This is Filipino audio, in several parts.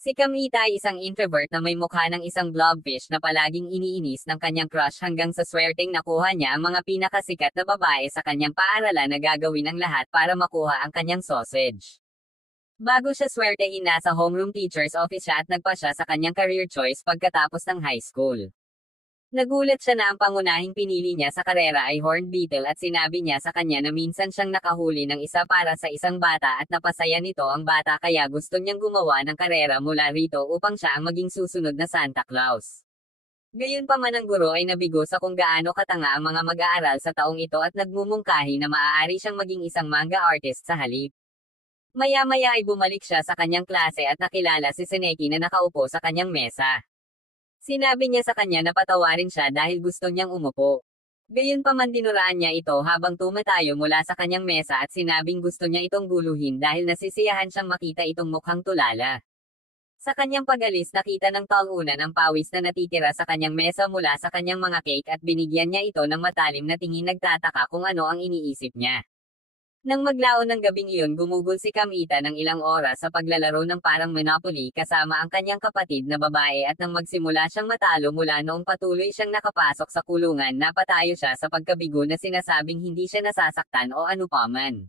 Si Kamita ay isang introvert na may mukha ng isang blobfish na palaging iniinis ng kanyang crush hanggang sa swerteng nakuha niya ang mga pinakasikat na babae sa kanyang paaralan na gagawin ang lahat para makuha ang kanyang sausage. Bago siya swertehin, nasa homeroom teacher's office siya at nagpa siya sa kanyang career choice pagkatapos ng high school. Nagulat siya na ang pangunahing pinili niya sa karera ay horned beetle at sinabi niya sa kanya na minsan siyang nakahuli ng isa para sa isang bata at napasaya nito ang bata kaya gusto niyang gumawa ng karera mula rito upang siya ang maging susunod na Santa Claus. Gayunpaman ang guro ay nabigo sa kung gaano katanga ang mga mag-aaral sa taong ito at nagmumungkahi na maaari siyang maging isang manga artist sa halip. Maya-maya ay bumalik siya sa kanyang klase at nakilala si Seneki na nakaupo sa kanyang mesa. Sinabi niya sa kanya na patawarin siya dahil gusto niyang umupo. Gayunpaman dinuraan niya ito habang tumatayo mula sa kanyang mesa at sinabing gusto niya itong guluhin dahil nasisiyahan siyang makita itong mukhang tulala. Sa kanyang pag-alis nakita ng talunan ang pawis na natitira sa kanyang mesa mula sa kanyang mga cake at binigyan niya ito ng matalim na tingin, nagtataka kung ano ang iniisip niya. Nang maglaon ng gabing iyon, gumugol si Kamita ng ilang oras sa paglalaro ng parang Monopoly kasama ang kanyang kapatid na babae at nang magsimula siyang matalo mula noong patuloy siyang nakapasok sa kulungan, napatayo siya sa pagkabigo na sinasabing hindi siya nasasaktan o anupaman.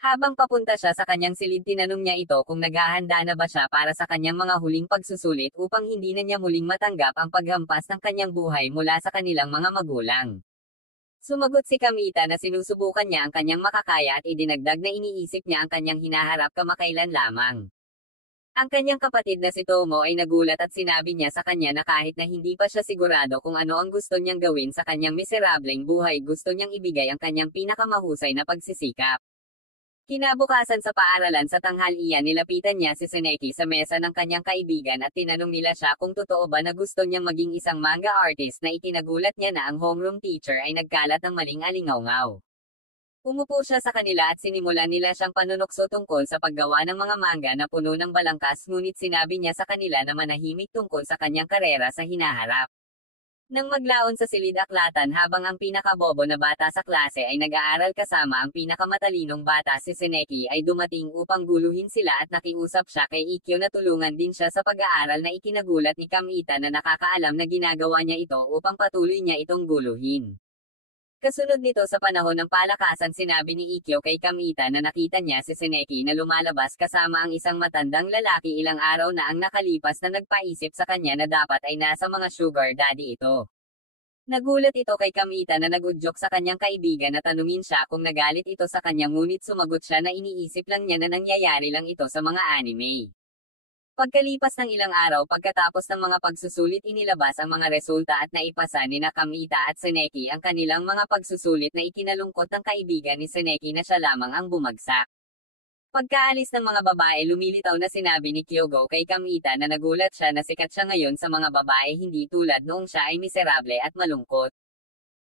Habang papunta siya sa kanyang silid, tinanong niya ito kung naghahanda na ba siya para sa kanyang mga huling pagsusulit upang hindi na niya muling matanggap ang paghampas ng kanyang buhay mula sa kanilang mga magulang. Sumagot si Kamita na sinusubukan niya ang kanyang makakaya at idinagdag na iniisip niya ang kanyang hinaharap kamakailan lamang. Ang kanyang kapatid na si Tomo ay nagulat at sinabi niya sa kanya na kahit na hindi pa siya sigurado kung ano ang gusto niyang gawin sa kanyang miserableng buhay, gusto niyang ibigay ang kanyang pinakamahusay na pagsisikap. Kinabukasan sa paaralan sa tanghalian, nilapitan niya si Seneki sa mesa ng kanyang kaibigan at tinanong nila siya kung totoo ba na gusto niyang maging isang manga artist na itinagulat niya na ang homeroom teacher ay nagkalat ng maling alingawngaw. Umupo siya sa kanila at sinimulan nila siyang panunukso tungkol sa paggawa ng mga manga na puno ng balangkas, ngunit sinabi niya sa kanila na manahimik tungkol sa kanyang karera sa hinaharap. Nang maglaon sa silid-aklatan habang ang pinakabobo na bata sa klase ay nag-aaral kasama ang pinakamatalinong bata, si Seneki ay dumating upang guluhin sila at nakiusap siya kay Ikkyo na tulungan din siya sa pag-aaral na ikinagulat ni Kamita na nakakaalam na ginagawa niya ito upang patuloy niya itong guluhin. Kasunod nito, sa panahon ng palakasan, sinabi ni Ikkyo kay Kamita na nakita niya si Seneki na lumalabas kasama ang isang matandang lalaki ilang araw na ang nakalipas na nagpaisip sa kanya na dapat ay nasa mga sugar daddy ito. Nagulat ito kay Kamita na nagudyok sa kanyang kaibigan na tanungin siya kung nagalit ito sa kanya, ngunit sumagot siya na iniisip lang niya na nangyayari lang ito sa mga anime. Pagkalipas ng ilang araw pagkatapos ng mga pagsusulit, inilabas ang mga resulta at naipasa ni Kamita at Seneki ang kanilang mga pagsusulit na ikinalungkot ng kaibigan ni Seneki na siya lamang ang bumagsak. Pagkaalis ng mga babae, lumilitaw na sinabi ni Kyogo kay Kamita na nagulat siya na sikat siya ngayon sa mga babae, hindi tulad noong siya ay miserable at malungkot.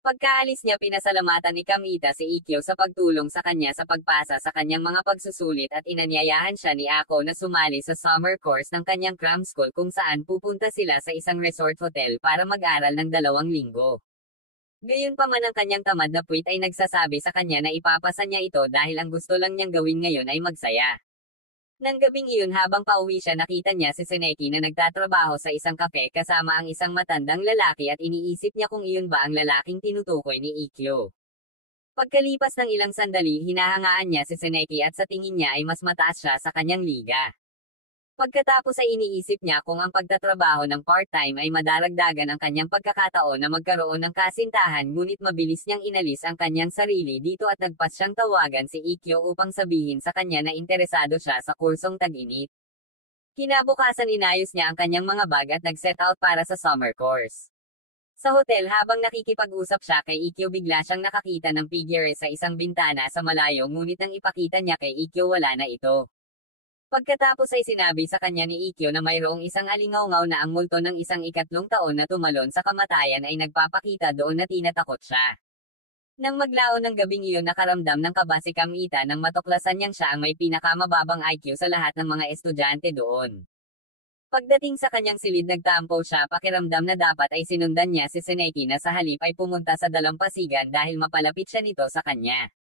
Pagkaalis niya, pinasalamatan ni Kamita si Ikkyo sa pagtulong sa kanya sa pagpasa sa kanyang mga pagsusulit at inanyayahan siya ni Ako na sumali sa summer course ng kanyang cram school kung saan pupunta sila sa isang resort hotel para mag-aral ng 2 linggo. Gayunpaman ang kanyang tamad na puwit ay nagsasabi sa kanya na ipapasa niya ito dahil ang gusto lang niyang gawin ngayon ay magsaya. Nang gabing iyon, habang pauwi siya, nakita niya si Seneki na nagtatrabaho sa isang kafe kasama ang isang matandang lalaki at iniisip niya kung iyon ba ang lalaking tinutukoy ni Ikkyo. Pagkalipas ng ilang sandali, hinahangaan niya si Seneki at sa tingin niya ay mas mataas siya sa kanyang liga. Pagkatapos ay iniisip niya kung ang pagtatrabaho ng part-time ay madaragdagan ang kanyang pagkakataon na magkaroon ng kasintahan, ngunit mabilis niyang inalis ang kanyang sarili dito at nagpas siyang tawagan si Ikkyo upang sabihin sa kanya na interesado siya sa kursong tag-init. Kinabukasan, inayos niya ang kanyang mga bag at nag-set out para sa summer course. Sa hotel, habang nakikipag-usap siya kay Ikkyo, bigla siyang nakakita ng figure sa isang bintana sa malayo, ngunit nang ipakita niya kay Ikkyo, wala na ito. Pagkatapos ay sinabi sa kanya ni Ikkyo na mayroong isang alingawngaw na ang multo ng isang 3 taon na tumalon sa kamatayan ay nagpapakita doon na tinatakot siya. Nang maglaon ng gabing iyon, nakaramdam ng kaba si Kamita nang matuklasan niyang siya ang may pinakamababang IQ sa lahat ng mga estudyante doon. Pagdating sa kanyang silid, nagtampo siya, pakiramdam na dapat ay sinundan niya si Seneki na sa halip ay pumunta sa dalampasigan dahil mapalapit siya nito sa kanya.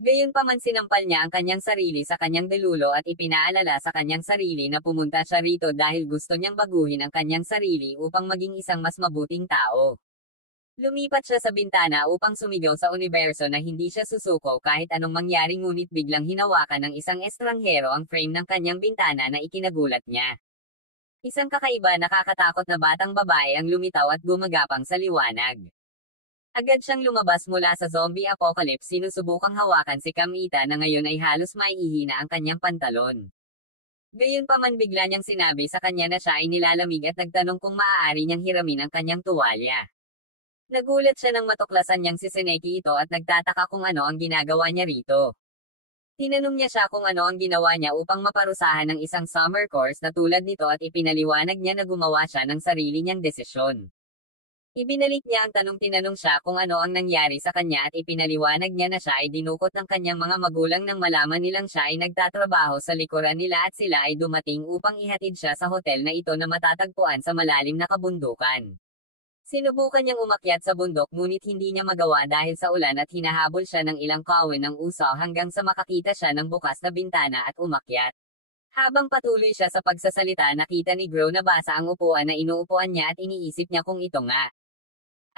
Gayunpaman sinampal niya ang kanyang sarili sa kanyang delulo at ipinaalala sa kanyang sarili na pumunta siya rito dahil gusto niyang baguhin ang kanyang sarili upang maging isang mas mabuting tao. Lumipat siya sa bintana upang sumigaw sa universo na hindi siya susuko kahit anong mangyari, ngunit biglang hinawakan ng isang estranghero ang frame ng kanyang bintana na ikinagulat niya. Isang kakaiba, nakakatakot na batang babae ang lumitaw at gumagapang sa liwanag. Agad siyang lumabas mula sa zombie apocalypse. Sinusubukang hawakan si Kamita na ngayon ay halos maihina ang kanyang pantalon. Gayunpaman bigla niyang sinabi sa kanya na siya ay nilalamig at nagtanong kung maaari niyang hiramin ang kanyang tuwalya. Nagulat siya nang matuklasan niyang si Seneki ito at nagtataka kung ano ang ginagawa niya rito. Tinanong niya siya kung ano ang ginawa niya upang maparusahan ng isang summer course na tulad nito at ipinaliwanag niya na gumawa siya ng sarili niyang desisyon. Ibinalik niya ang tanong, tinanong siya kung ano ang nangyari sa kanya at ipinaliwanag niya na siya ay dinukot ng kanyang mga magulang nang malaman nilang siya ay nagtatrabaho sa likuran nila at sila ay dumating upang ihatid siya sa hotel na ito na matatagpuan sa malalim na kabundukan. Sinubukan niyang umakyat sa bundok ngunit hindi niya magawa dahil sa ulan at hinahabol siya ng ilang kawin ng usaw hanggang sa makakita siya ng bukas na bintana at umakyat. Habang patuloy siya sa pagsasalita, nakita ni Gro na basa ang upuan na inuupuan niya at iniisip niya kung ito nga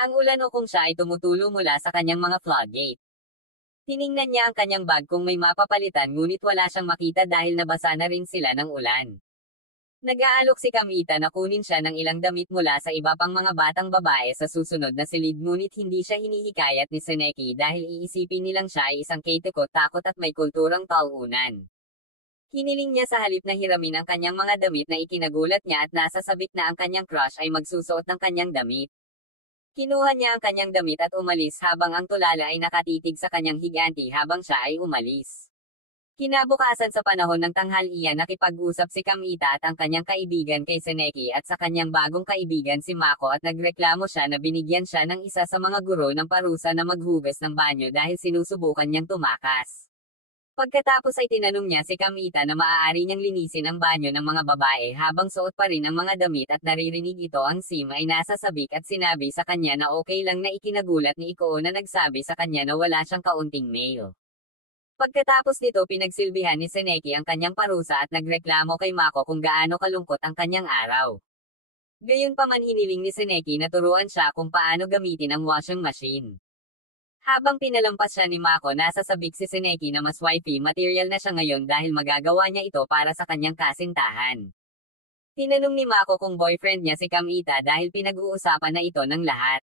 ang ulan o kung siya ay tumutulo mula sa kanyang mga floodgate. Tiningnan niya ang kanyang bag kung may mapapalitan ngunit wala siyang makita dahil nabasa na rin sila ng ulan. Nag-aalok si Kamita na kunin siya ng ilang damit mula sa iba pang mga batang babae sa susunod na silid, ngunit hindi siya hinihikayat ni Seneki dahil iisipin nilang siya ay isang keiteko, takot at may kulturang tauunan. Hiniling niya sa halip na hiramin ang kanyang mga damit na ikinagulat niya at nasa sabik na ang kanyang crush ay magsusuot ng kanyang damit. Kinuha niya ang kanyang damit at umalis habang ang tulala ay nakatitig sa kanyang higanti habang siya ay umalis. Kinabukasan sa panahon ng tanghalian, nakipag-usap si Kamita at ang kanyang kaibigan kay Seneki at sa kanyang bagong kaibigan si Mako at nagreklamo siya na binigyan siya ng isa sa mga guro ng parusa na maghugas ng banyo dahil sinusubukan niyang tumakas. Pagkatapos ay tinanong niya si Kamita na maaari niyang linisin ang banyo ng mga babae habang suot pa rin ang mga damit at naririnig ito ang Sim ay nasa sabik at sinabi sa kanya na okay lang, na ikinagulat ni Iko na nagsabi sa kanya na wala siyang kaunting mail. Pagkatapos nito, pinagsilbihan ni Seneki ang kanyang parusa at nagreklamo kay Mako kung gaano kalungkot ang kanyang araw. Gayunpaman hiniling ni Seneki na turuan siya kung paano gamitin ang washing machine. Habang pinalampas siya ni Mako, nasa sabik si Seneki na mas wifey material na siya ngayon dahil magagawa niya ito para sa kanyang kasintahan. Tinanong ni Mako kung boyfriend niya si Kamita dahil pinag-uusapan na ito ng lahat.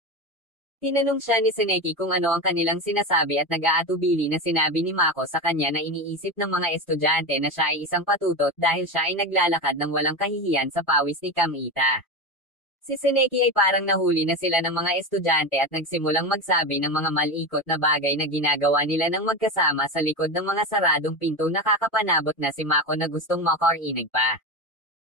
Tinanong siya ni Seneki kung ano ang kanilang sinasabi at nag-aatubili na sinabi ni Mako sa kanya na iniisip ng mga estudyante na siya ay isang patutot dahil siya ay naglalakad ng walang kahihiyan sa pawis ni Kamita. Si Seneki ay parang nahuli na sila ng mga estudyante at nagsimulang magsabi ng mga malikot na bagay na ginagawa nila ng magkasama sa likod ng mga saradong pinto. Nakakapanabot na si Mako na gustong makarinig pa.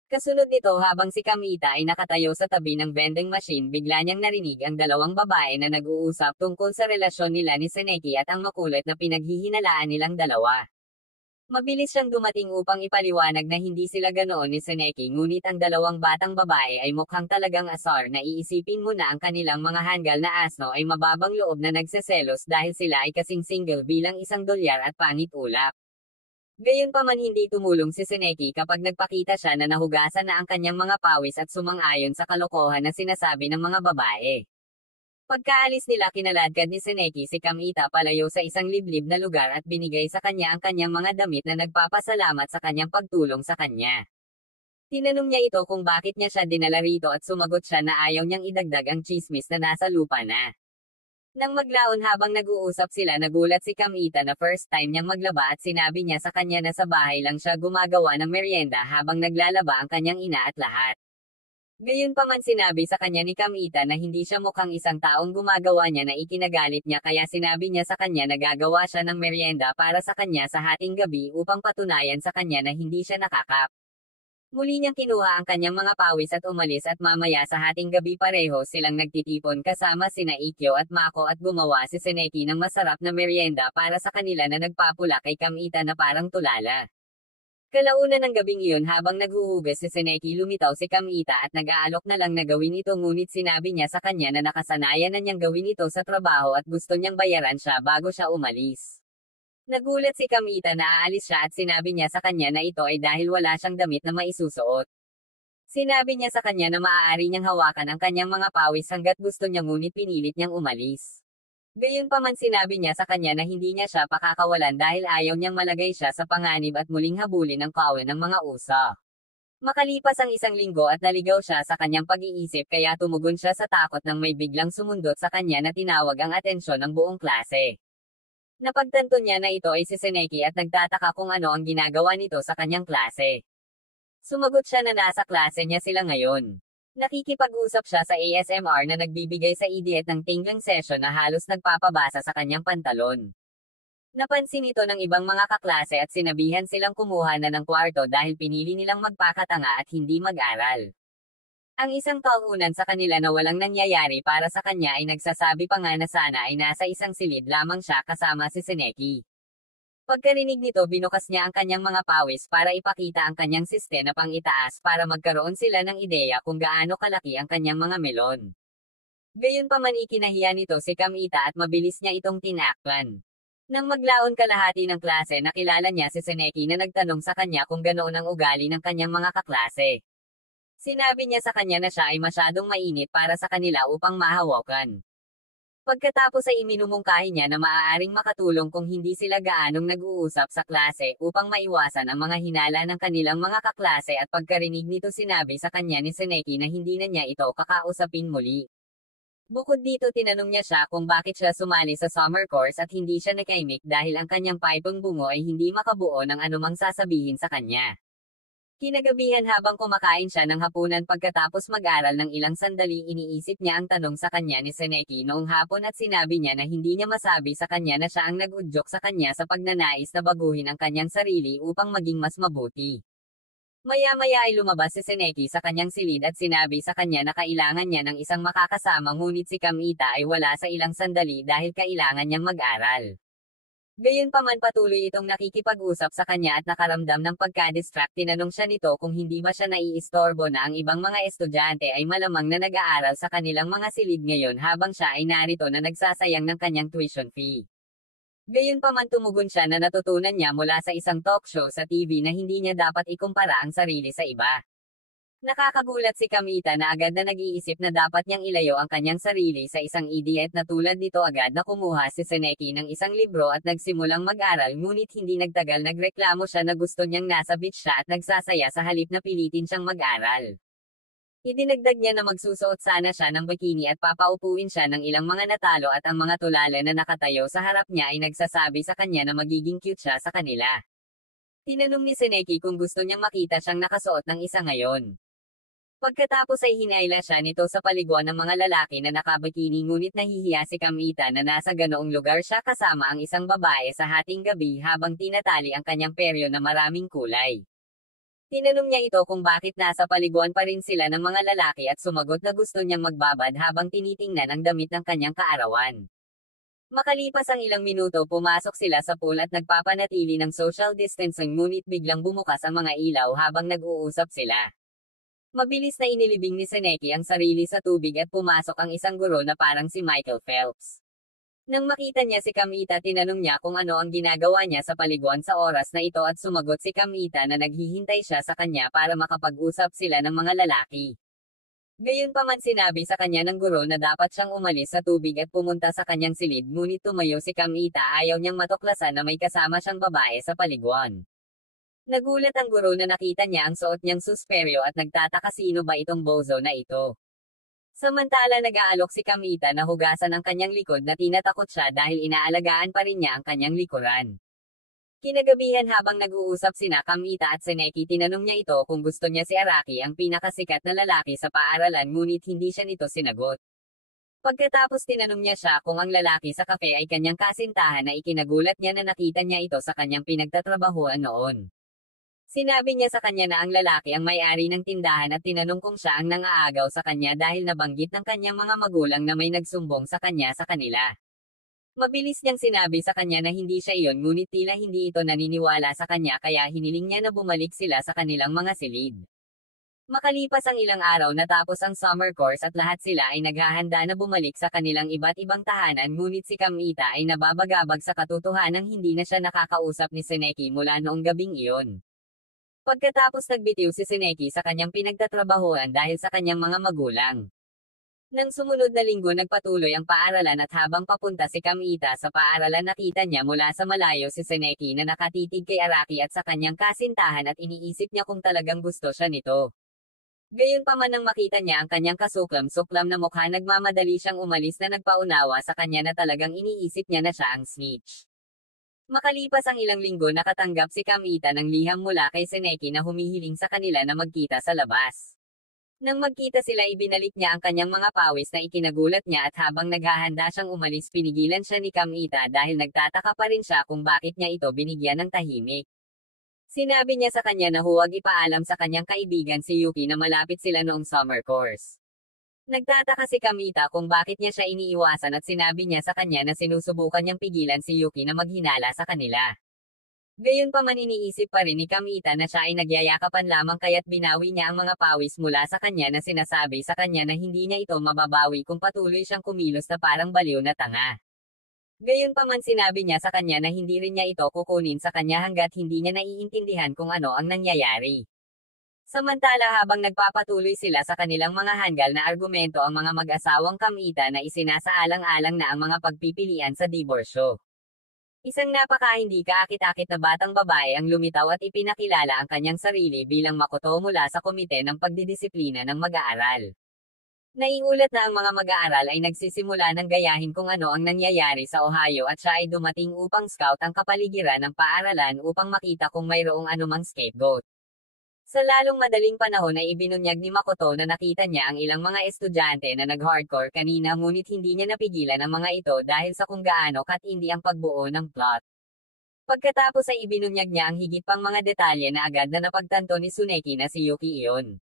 Kasunod nito, habang si Kamita ay nakatayo sa tabi ng vending machine, bigla niyang narinig ang dalawang babae na nag-uusap tungkol sa relasyon nila ni Seneki at ang makulit na pinaghihinalaan nilang dalawa. Mabilis siyang dumating upang ipaliwanag na hindi sila ganoon ni Seneki, ngunit ang dalawang batang babae ay mukhang talagang asar na iisipin mo na ang kanilang mga hanggal na asno ay mababang loob na nagseselos dahil sila ay kasing single bilang isang dolyar at pangit ulap. Gayunpaman hindi tumulong si Seneki kapag nagpakita siya na nahugasan na ang kanyang mga pawis at sumang-ayon sa kalokohan na sinasabi ng mga babae. Pagkaalis nila, kinaladkad ni Seneki si Kamita palayo sa isang liblib na lugar at binigay sa kanya ang kanyang mga damit na nagpapasalamat sa kanyang pagtulong sa kanya. Tinanong niya ito kung bakit niya siya dinala rito at sumagot siya na ayaw niyang idagdag ang chismis na nasa lupa na. Nang maglaon habang nag-uusap sila, nagulat si Kamita na first time niyang maglaba at sinabi niya sa kanya na sa bahay lang siya gumagawa ng merienda habang naglalaba ang kanyang ina at lahat. Gayunpaman sinabi sa kanya ni Kamita na hindi siya mukhang isang taong gumagawa niya na ikinagalit niya, kaya sinabi niya sa kanya na gagawa siya ng merienda para sa kanya sa hating gabi upang patunayan sa kanya na hindi siya nakakap. Muli niyang kinuha ang kanyang mga pawis at umalis at mamaya sa hating gabi pareho silang nagtitipon kasama sina Ikkyo at Mako at gumawa si Seneki ng masarap na merienda para sa kanila na nagpapula kay Kamita na parang tulala. Kalaunan ng gabing iyon, habang naghuhugas si Seneki, lumitaw si Kamita at nag-aalok na lang na gawin ito, ngunit sinabi niya sa kanya na nakasanayan na niyang gawin ito sa trabaho at gusto niyang bayaran siya bago siya umalis. Nagulat si Kamita na aalis siya at sinabi niya sa kanya na ito ay dahil wala siyang damit na maisusuot. Sinabi niya sa kanya na maaari niyang hawakan ang kanyang mga pawis hanggat gusto niya ngunit pinilit niyang umalis. Gayunpaman sinabi niya sa kanya na hindi niya siya pakakawalan dahil ayaw niyang malagay siya sa panganib at muling habulin ang kawan ng mga usa. Makalipas ang isang linggo at naligaw siya sa kanyang pag-iisip kaya tumugon siya sa takot nang may biglang sumundot sa kanya na tinawag ang atensyon ng buong klase. Napagtanto niya na ito ay si Seneki at nagtataka kung ano ang ginagawa nito sa kanyang klase. Sumagot siya na nasa klase niya sila ngayon. Nakikipag-usap siya sa ASMR na nagbibigay sa idiot ng tingling session na halos nagpapabasa sa kanyang pantalon. Napansin ito ng ibang mga kaklase at sinabihan silang kumuha na ng kwarto dahil pinili nilang magpakatanga at hindi mag-aral. Ang isang taunan sa kanila na walang nangyayari para sa kanya ay nagsasabi pa nga na sana ay nasa isang silid lamang siya kasama si Seneki. Pagkarinig nito binukas niya ang kanyang mga pawis para ipakita ang kanyang siste na pang-itaas para magkaroon sila ng ideya kung gaano kalaki ang kanyang mga melon. Gayunpaman ikinahiya nito si Kamita at mabilis niya itong tinakpan. Nang maglaon kalahati ng klase nakilala niya si Seneki na nagtanong sa kanya kung ganoon ang ugali ng kanyang mga kaklase. Sinabi niya sa kanya na siya ay masyadong mainit para sa kanila upang mahawakan. Pagkatapos ay iminumungkahi niya na maaaring makatulong kung hindi sila gaanong nag-uusap sa klase upang maiwasan ang mga hinala ng kanilang mga kaklase at pagkarinig nito sinabi sa kanya ni Seneki na hindi na niya ito kakausapin muli. Bukod dito tinanong niya siya kung bakit siya sumali sa summer course at hindi siya nakaimik dahil ang kanyang pipong bungo ay hindi makabuo ng anumang sasabihin sa kanya. Kinagabihan habang kumakain siya ng hapunan pagkatapos mag-aral ng ilang sandali iniisip niya ang tanong sa kanya ni Seneki noong hapon at sinabi niya na hindi niya masabi sa kanya na siya ang nag-udyok sa kanya sa pagnanais na baguhin ang kanyang sarili upang maging mas mabuti. Maya-maya ay lumabas si Seneki sa kanyang silid at sinabi sa kanya na kailangan niya ng isang makakasama ngunit si Kamita ay wala sa ilang sandali dahil kailangan niyang mag-aral. Gayunpaman patuloy itong nakikipag-usap sa kanya at nakaramdam ng pagka-distract tinanong siya nito kung hindi ba siya naiistorbo na ang ibang mga estudyante ay malamang na nag-aaral sa kanilang mga silid ngayon habang siya ay narito na nagsasayang ng kanyang tuition fee. Gayunpaman tumugon siya na natutunan niya mula sa isang talk show sa TV na hindi niya dapat ikumpara ang sarili sa iba. Nakakagulat si Kamita na agad na nag-iisip na dapat niyang ilayo ang kanyang sarili sa isang idiot na tulad nito agad na kumuha si Seneki ng isang libro at nagsimulang mag-aral ngunit hindi nagtagal nagreklamo siya na gusto niyang nasa beach siya at nagsasaya sa halip na pilitin siyang mag-aral. Idinagdag niya na magsusuot sana siya ng bikini at papaupuin siya ng ilang mga natalo at ang mga tulala na nakatayo sa harap niya ay nagsasabi sa kanya na magiging cute siya sa kanila. Tinanong ni Seneki kung gusto niyang makita siyang nakasuot ng isa ngayon. Pagkatapos ay hinayla siya nito sa paliguan ng mga lalaki na nakabikini ngunit nahihiya si Kamita na nasa ganoong lugar siya kasama ang isang babae sa hating gabi habang tinatali ang kanyang peryo na maraming kulay. Tinanong niya ito kung bakit nasa paliguan pa rin sila ng mga lalaki at sumagot na gusto niyang magbabad habang tinitingnan ang damit ng kanyang kaarawan. Makalipas ang ilang minuto pumasok sila sa pool at nagpapanatili ng social distancing ngunit biglang bumukas ang mga ilaw habang nag-uusap sila. Mabilis na inilibing ni Seneki ang sarili sa tubig at pumasok ang isang guro na parang si Michael Phelps. Nang makita niya si Kamita tinanong niya kung ano ang ginagawa niya sa paliguan sa oras na ito at sumagot si Kamita na naghihintay siya sa kanya para makapag-usap sila ng mga lalaki. Gayunpaman sinabi sa kanya ng guro na dapat siyang umalis sa tubig at pumunta sa kanyang silid ngunit tumayo si Kamita ayaw niyang matuklasan na may kasama siyang babae sa paliguan. Nagulat ang guro na nakita niya ang suot niyang susperyo at nagtataka sino ba itong bozo na ito. Samantala nag-aalok si Kamita na hugasan ang kanyang likod na tinatakot siya dahil inaalagaan pa rin niya ang kanyang likuran. Kinagabihan habang nag-uusap sina Kamita at Seneki tinanong niya ito kung gusto niya si Araki ang pinakasikat na lalaki sa paaralan ngunit hindi siya nito sinagot. Pagkatapos tinanong niya siya kung ang lalaki sa kafe ay kanyang kasintahan na ikinagulat niya na nakita niya ito sa kanyang pinagtatrabahuan noon. Sinabi niya sa kanya na ang lalaki ang may-ari ng tindahan at tinanong kung siya ang nangaagaw sa kanya dahil nabanggit ng kanyang mga magulang na may nagsumbong sa kanya sa kanila. Mabilis niyang sinabi sa kanya na hindi siya iyon ngunit tila hindi ito naniniwala sa kanya kaya hiniling niya na bumalik sila sa kanilang mga silid. Makalipas ang ilang araw natapos ang summer course at lahat sila ay naghahanda na bumalik sa kanilang iba't ibang tahanan ngunit si Kamita ay nababagabag sa katotohanang hindi na siya nakakausap ni Seneki mula noong gabing iyon. Pagkatapos nagbitiw si Seneki sa kanyang pinagtatrabahoan dahil sa kanyang mga magulang. Nang sumunod na linggo nagpatuloy ang paaralan at habang papunta si Kamita sa paaralan nakita niya mula sa malayo si Seneki na nakatitig kay Araki at sa kanyang kasintahan at iniisip niya kung talagang gusto siya nito. Gayunpaman nang makita niya ang kanyang kasuklam-suklam na mukha nagmamadali siyang umalis na nagpaunawa sa kanya na talagang iniisip niya na siya ang snitch. Makalipas ang ilang linggo nakatanggap si Kamita ng liham mula kay Seneki na humihiling sa kanila na magkita sa labas. Nang magkita sila ibinalik niya ang kanyang mga pawis na ikinagulat niya at habang naghahanda siyang umalis pinigilan siya ni Kamita dahil nagtataka pa rin siya kung bakit niya ito binigyan ng tahimik. Sinabi niya sa kanya na huwag ipaalam sa kanyang kaibigan si Yuki na malapit sila noong summer course. Nagtataka si Kamita kung bakit niya siya iniiwasan at sinabi niya sa kanya na sinusubukan niyang pigilan si Yuki na maghinala sa kanila. Gayunpaman iniisip pa rin ni Kamita na siya ay nagyayakapan lamang kaya't binawi niya ang mga pawis mula sa kanya na sinasabi sa kanya na hindi niya ito mababawi kung patuloy siyang kumilos na parang baliw na tanga. Gayunpaman sinabi niya sa kanya na hindi rin niya ito kukunin sa kanya hanggat hindi niya naiintindihan kung ano ang nangyayari. Samantala habang nagpapatuloy sila sa kanilang mga hanggal na argumento ang mga mag-asawang Kamita na isinasaalang-alang na ang mga pagpipilian sa diborsyo. Isang napaka hindi kaakit-akit na batang babae ang lumitaw at ipinakilala ang kanyang sarili bilang Makoto mula sa komite ng pagdidisiplina ng mag-aaral. Naiulat na ang mga mag-aaral ay nagsisimula ng gayahin kung ano ang nangyayari sa Ohio at siya ay dumating upang scout ang kapaligiran ng paaralan upang makita kung mayroong anumang scapegoat. Sa lalong madaling panahon ay ibinunyag ni Makoto na nakita niya ang ilang mga estudyante na nag-hardcore kanina ngunit hindi niya napigilan ang mga ito dahil sa kung gaano katindi ang pagbuo ng plot. Pagkatapos ay ibinunyag niya ang higit pang mga detalye na agad na napagtanto ni Tsuneki na si Yuki iyon.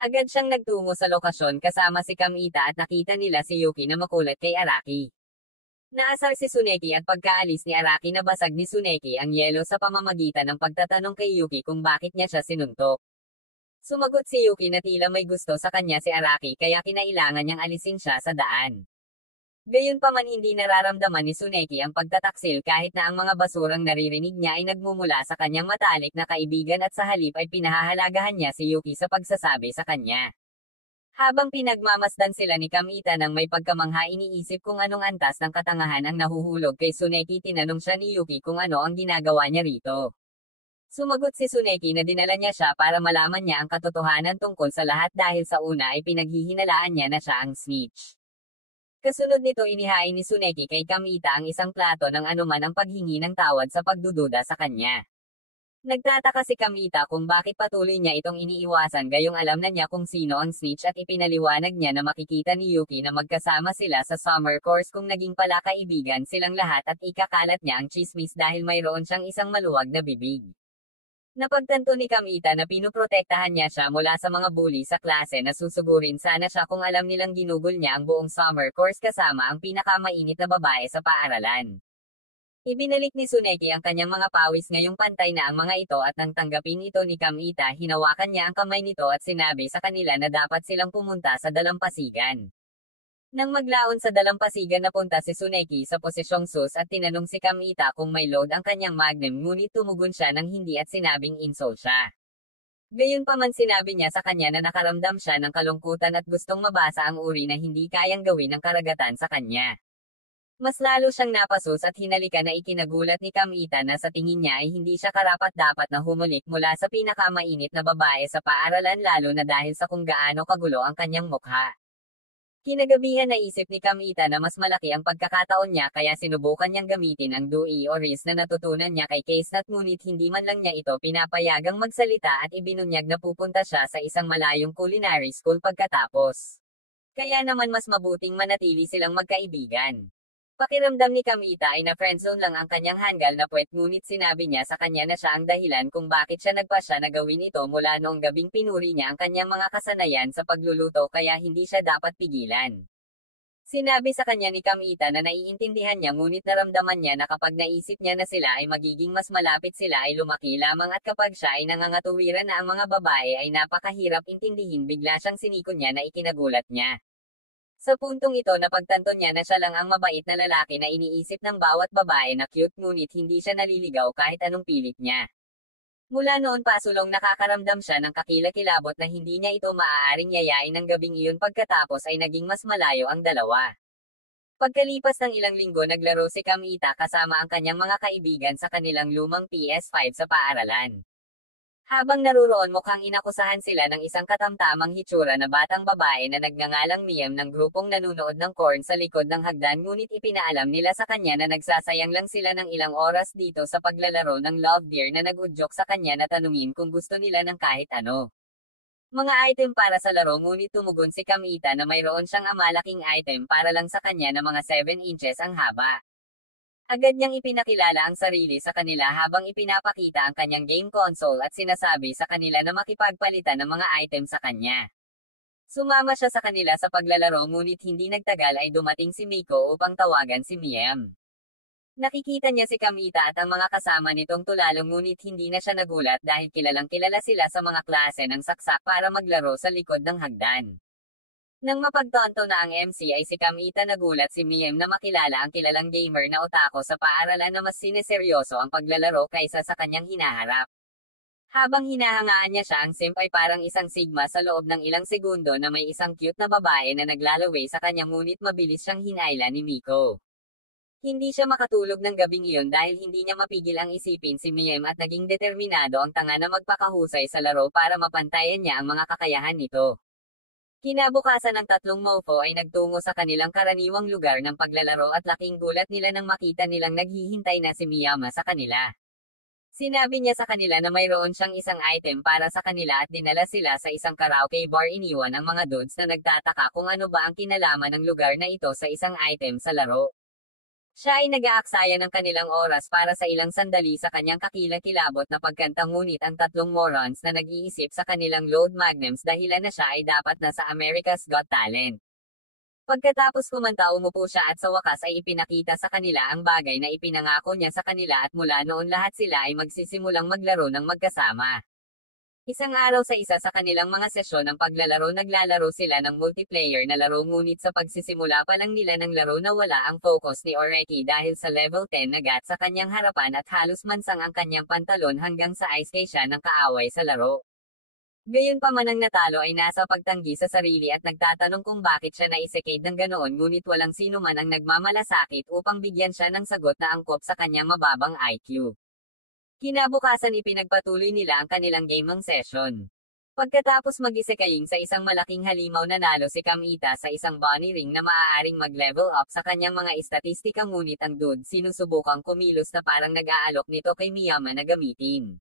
Agad siyang nagtungo sa lokasyon kasama si Kamita at nakita nila si Yuki na makulat kay Araki. Naasar si Tsuneki at pagkaalis ni Araki nabasag ni Tsuneki ang yelo sa pamamagitan ng pagtatanong kay Yuki kung bakit niya siya sinuntok. Sumagot si Yuki na tila may gusto sa kanya si Araki kaya kinailangan niyang alisin siya sa daan. Gayunpaman hindi nararamdaman ni Tsuneki ang pagtataksil kahit na ang mga basurang naririnig niya ay nagmumula sa kanyang matalik na kaibigan at sa halip ay pinahahalagahan niya si Yuki sa pagsasabi sa kanya. Habang pinagmamasdan sila ni Kamita nang may pagkamangha iniisip kung anong antas ng katangahan ang nahuhulog kay Tsuneki tinanong siya ni Yuki kung ano ang ginagawa niya rito. Sumagot si Tsuneki na dinala niya siya para malaman niya ang katotohanan tungkol sa lahat dahil sa una ay pinaghihinalaan niya na siya ang snitch. Kasunod nito inihain ni Tsuneki kay Kamita ang isang plato ng anuman ang paghingi ng tawad sa pagdududa sa kanya. Nagtataka si Kamita kung bakit patuloy niya itong iniiwasan gayong alam na niya kung sino ang snitch at ipinaliwanag niya na makikita ni Yuki na magkasama sila sa summer course kung naging pala kaibigan silang lahat at ikakalat niya ang chismis dahil mayroon siyang isang maluwag na bibig. Napagtanto ni Kamita na pinuprotektahan niya siya mula sa mga bully sa klase na susugurin sana siya kung alam nilang ginugol niya ang buong summer course kasama ang pinakamainit na babae sa paaralan. Ibinalik ni Tsuneki ang kanyang mga pawis ngayong pantay na ang mga ito at nang tanggapin ito ni Kamita hinawakan niya ang kamay nito at sinabi sa kanila na dapat silang pumunta sa dalampasigan. Nang maglaon sa dalampasigan napunta si Tsuneki sa posisyong sus at tinanong si Kamita kung may load ang kanyang magnum ngunit tumugon siya ng hindi at sinabing insult siya. Gayunpaman sinabi niya sa kanya na nakaramdam siya ng kalungkutan at gustong mabasa ang uri na hindi kayang gawin ng karagatan sa kanya. Mas lalo siyang napasus at hinalikan na ikinagulat ni Kamita na sa tingin niya ay hindi siya karapat-dapat na humulik mula sa pinakamainit na babae sa paaralan lalo na dahil sa kung gaano kagulo ang kanyang mukha. Kinagabihan naisip ni Kamita na mas malaki ang pagkakataon niya kaya sinubukan niyang gamitin ang dui o riz na natutunan niya kay Casenat ngunit hindi man lang niya ito pinapayagang magsalita at ibinunyag na pupunta siya sa isang malayong culinary school pagkatapos. Kaya naman mas mabuting manatili silang magkaibigan. Pakiramdam ni Kamita ay na-friendzone lang ang kanyang hanggal na puwet ngunit sinabi niya sa kanya na siya ang dahilan kung bakit siya nagpasya na gawin ito mula noong gabing pinuri niya ang kanyang mga kasanayan sa pagluluto kaya hindi siya dapat pigilan. Sinabi sa kanya ni Kamita na naiintindihan niya ngunit naramdaman niya na kapag naisip niya na sila ay magiging mas malapit sila ay lumaki lamang at kapag siya ay nangangatuwiran na ang mga babae ay napakahirap intindihin bigla siyang siniko niya na ikinagulat niya. Sa puntong ito napagtanto niya na siya lang ang mabait na lalaki na iniisip ng bawat babae na cute ngunit hindi siya naliligaw kahit anong pilit niya. Mula noon pasulong nakakaramdam siya ng kakilakilabot na hindi niya ito maaaring yayain ng gabing iyon pagkatapos ay naging mas malayo ang dalawa. Pagkalipas ng ilang linggo naglaro si Kamita kasama ang kanyang mga kaibigan sa kanilang lumang PS5 sa paaralan. Habang naruroon mukhang inakusahan sila ng isang katamtamang hitsura na batang babae na nagngangalang Miem ng grupong nanunood ng corn sa likod ng hagdan ngunit ipinaalam nila sa kanya na nagsasayang lang sila ng ilang oras dito sa paglalaro ng Love Deer na nag-udyok sa kanya na tanungin kung gusto nila ng kahit ano. Mga item para sa laro ngunit tumugon si Kamita na mayroon siyang malaking item para lang sa kanya na mga 7 inches ang haba. Agad niyang ipinakilala ang sarili sa kanila habang ipinapakita ang kanyang game console at sinasabi sa kanila na makipagpalitan ng mga item sa kanya. Sumama siya sa kanila sa paglalaro ngunit hindi nagtagal ay dumating si Miko upang tawagan si Miem. Nakikita niya si Kamita at ang mga kasama nitong tulalong ngunit hindi na siya nagulat dahil kilalang kilala sila sa mga klase ng saksak para maglaro sa likod ng hagdan. Nang mapagtonto na ang MC ay si Kamita nagulat si Miem na makilala ang kilalang gamer na otako sa paaralan na mas sineseryoso ang paglalaro kaysa sa kanyang hinaharap. Habang hinahangaan niya siya ang simp ay parang isang sigma sa loob ng ilang segundo na may isang cute na babae na naglalaway sa kanya ngunit mabilis siyang hinayla ni Miko. Hindi siya makatulog ng gabing iyon dahil hindi niya mapigil ang isipin si Miem at naging determinado ang tanga na magpakahusay sa laro para mapantayan niya ang mga kakayahan nito. Kinabukasan ng tatlong mofo ay nagtungo sa kanilang karaniwang lugar ng paglalaro at laking gulat nila nang makita nilang naghihintay na si Miyama sa kanila. Sinabi niya sa kanila na mayroon siyang isang item para sa kanila at dinala sila sa isang karaoke bar iniwan ang mga dudes na nagtataka kung ano ba ang kinalaman ng lugar na ito sa isang item sa laro. Siya ay nag-aaksaya ng kanilang oras para sa ilang sandali sa kanyang kakilakilabot na pagkanta ngunit ang tatlong morons na nag-iisip sa kanilang load magnums dahilan na siya ay dapat na sa America's Got Talent. Pagkatapos kumanta umupo siya at sa wakas ay ipinakita sa kanila ang bagay na ipinangako niya sa kanila at mula noon lahat sila ay magsisimulang maglaro ng magkasama. Isang araw sa isa sa kanilang mga sesyon ng paglalaro naglalaro sila ng multiplayer na laro ngunit sa pagsisimula pa lang nila ng laro nawala ang focus ni Oreki dahil sa level 10 na gat sa kanyang harapan at halos mansang ang kanyang pantalon hanggang sa ice siya ng kaaway sa laro. Gayunpaman ang natalo ay nasa pagtanggi sa sarili at nagtatanong kung bakit siya naisekade ng ganoon ngunit walang sino man ang nagmamalasakit upang bigyan siya ng sagot na angkop sa kanyang mababang IQ. Kinabukasan ipinagpatuloy nila ang kanilang gaming session. Pagkatapos mag-isekaying sa isang malaking halimaw nanalo si Kamita sa isang bunny ring na maaaring mag-level up sa kanyang mga estatistika ngunit ang dude sinusubukang kumilos na parang nag-aalok nito kay Miyama na gamitin.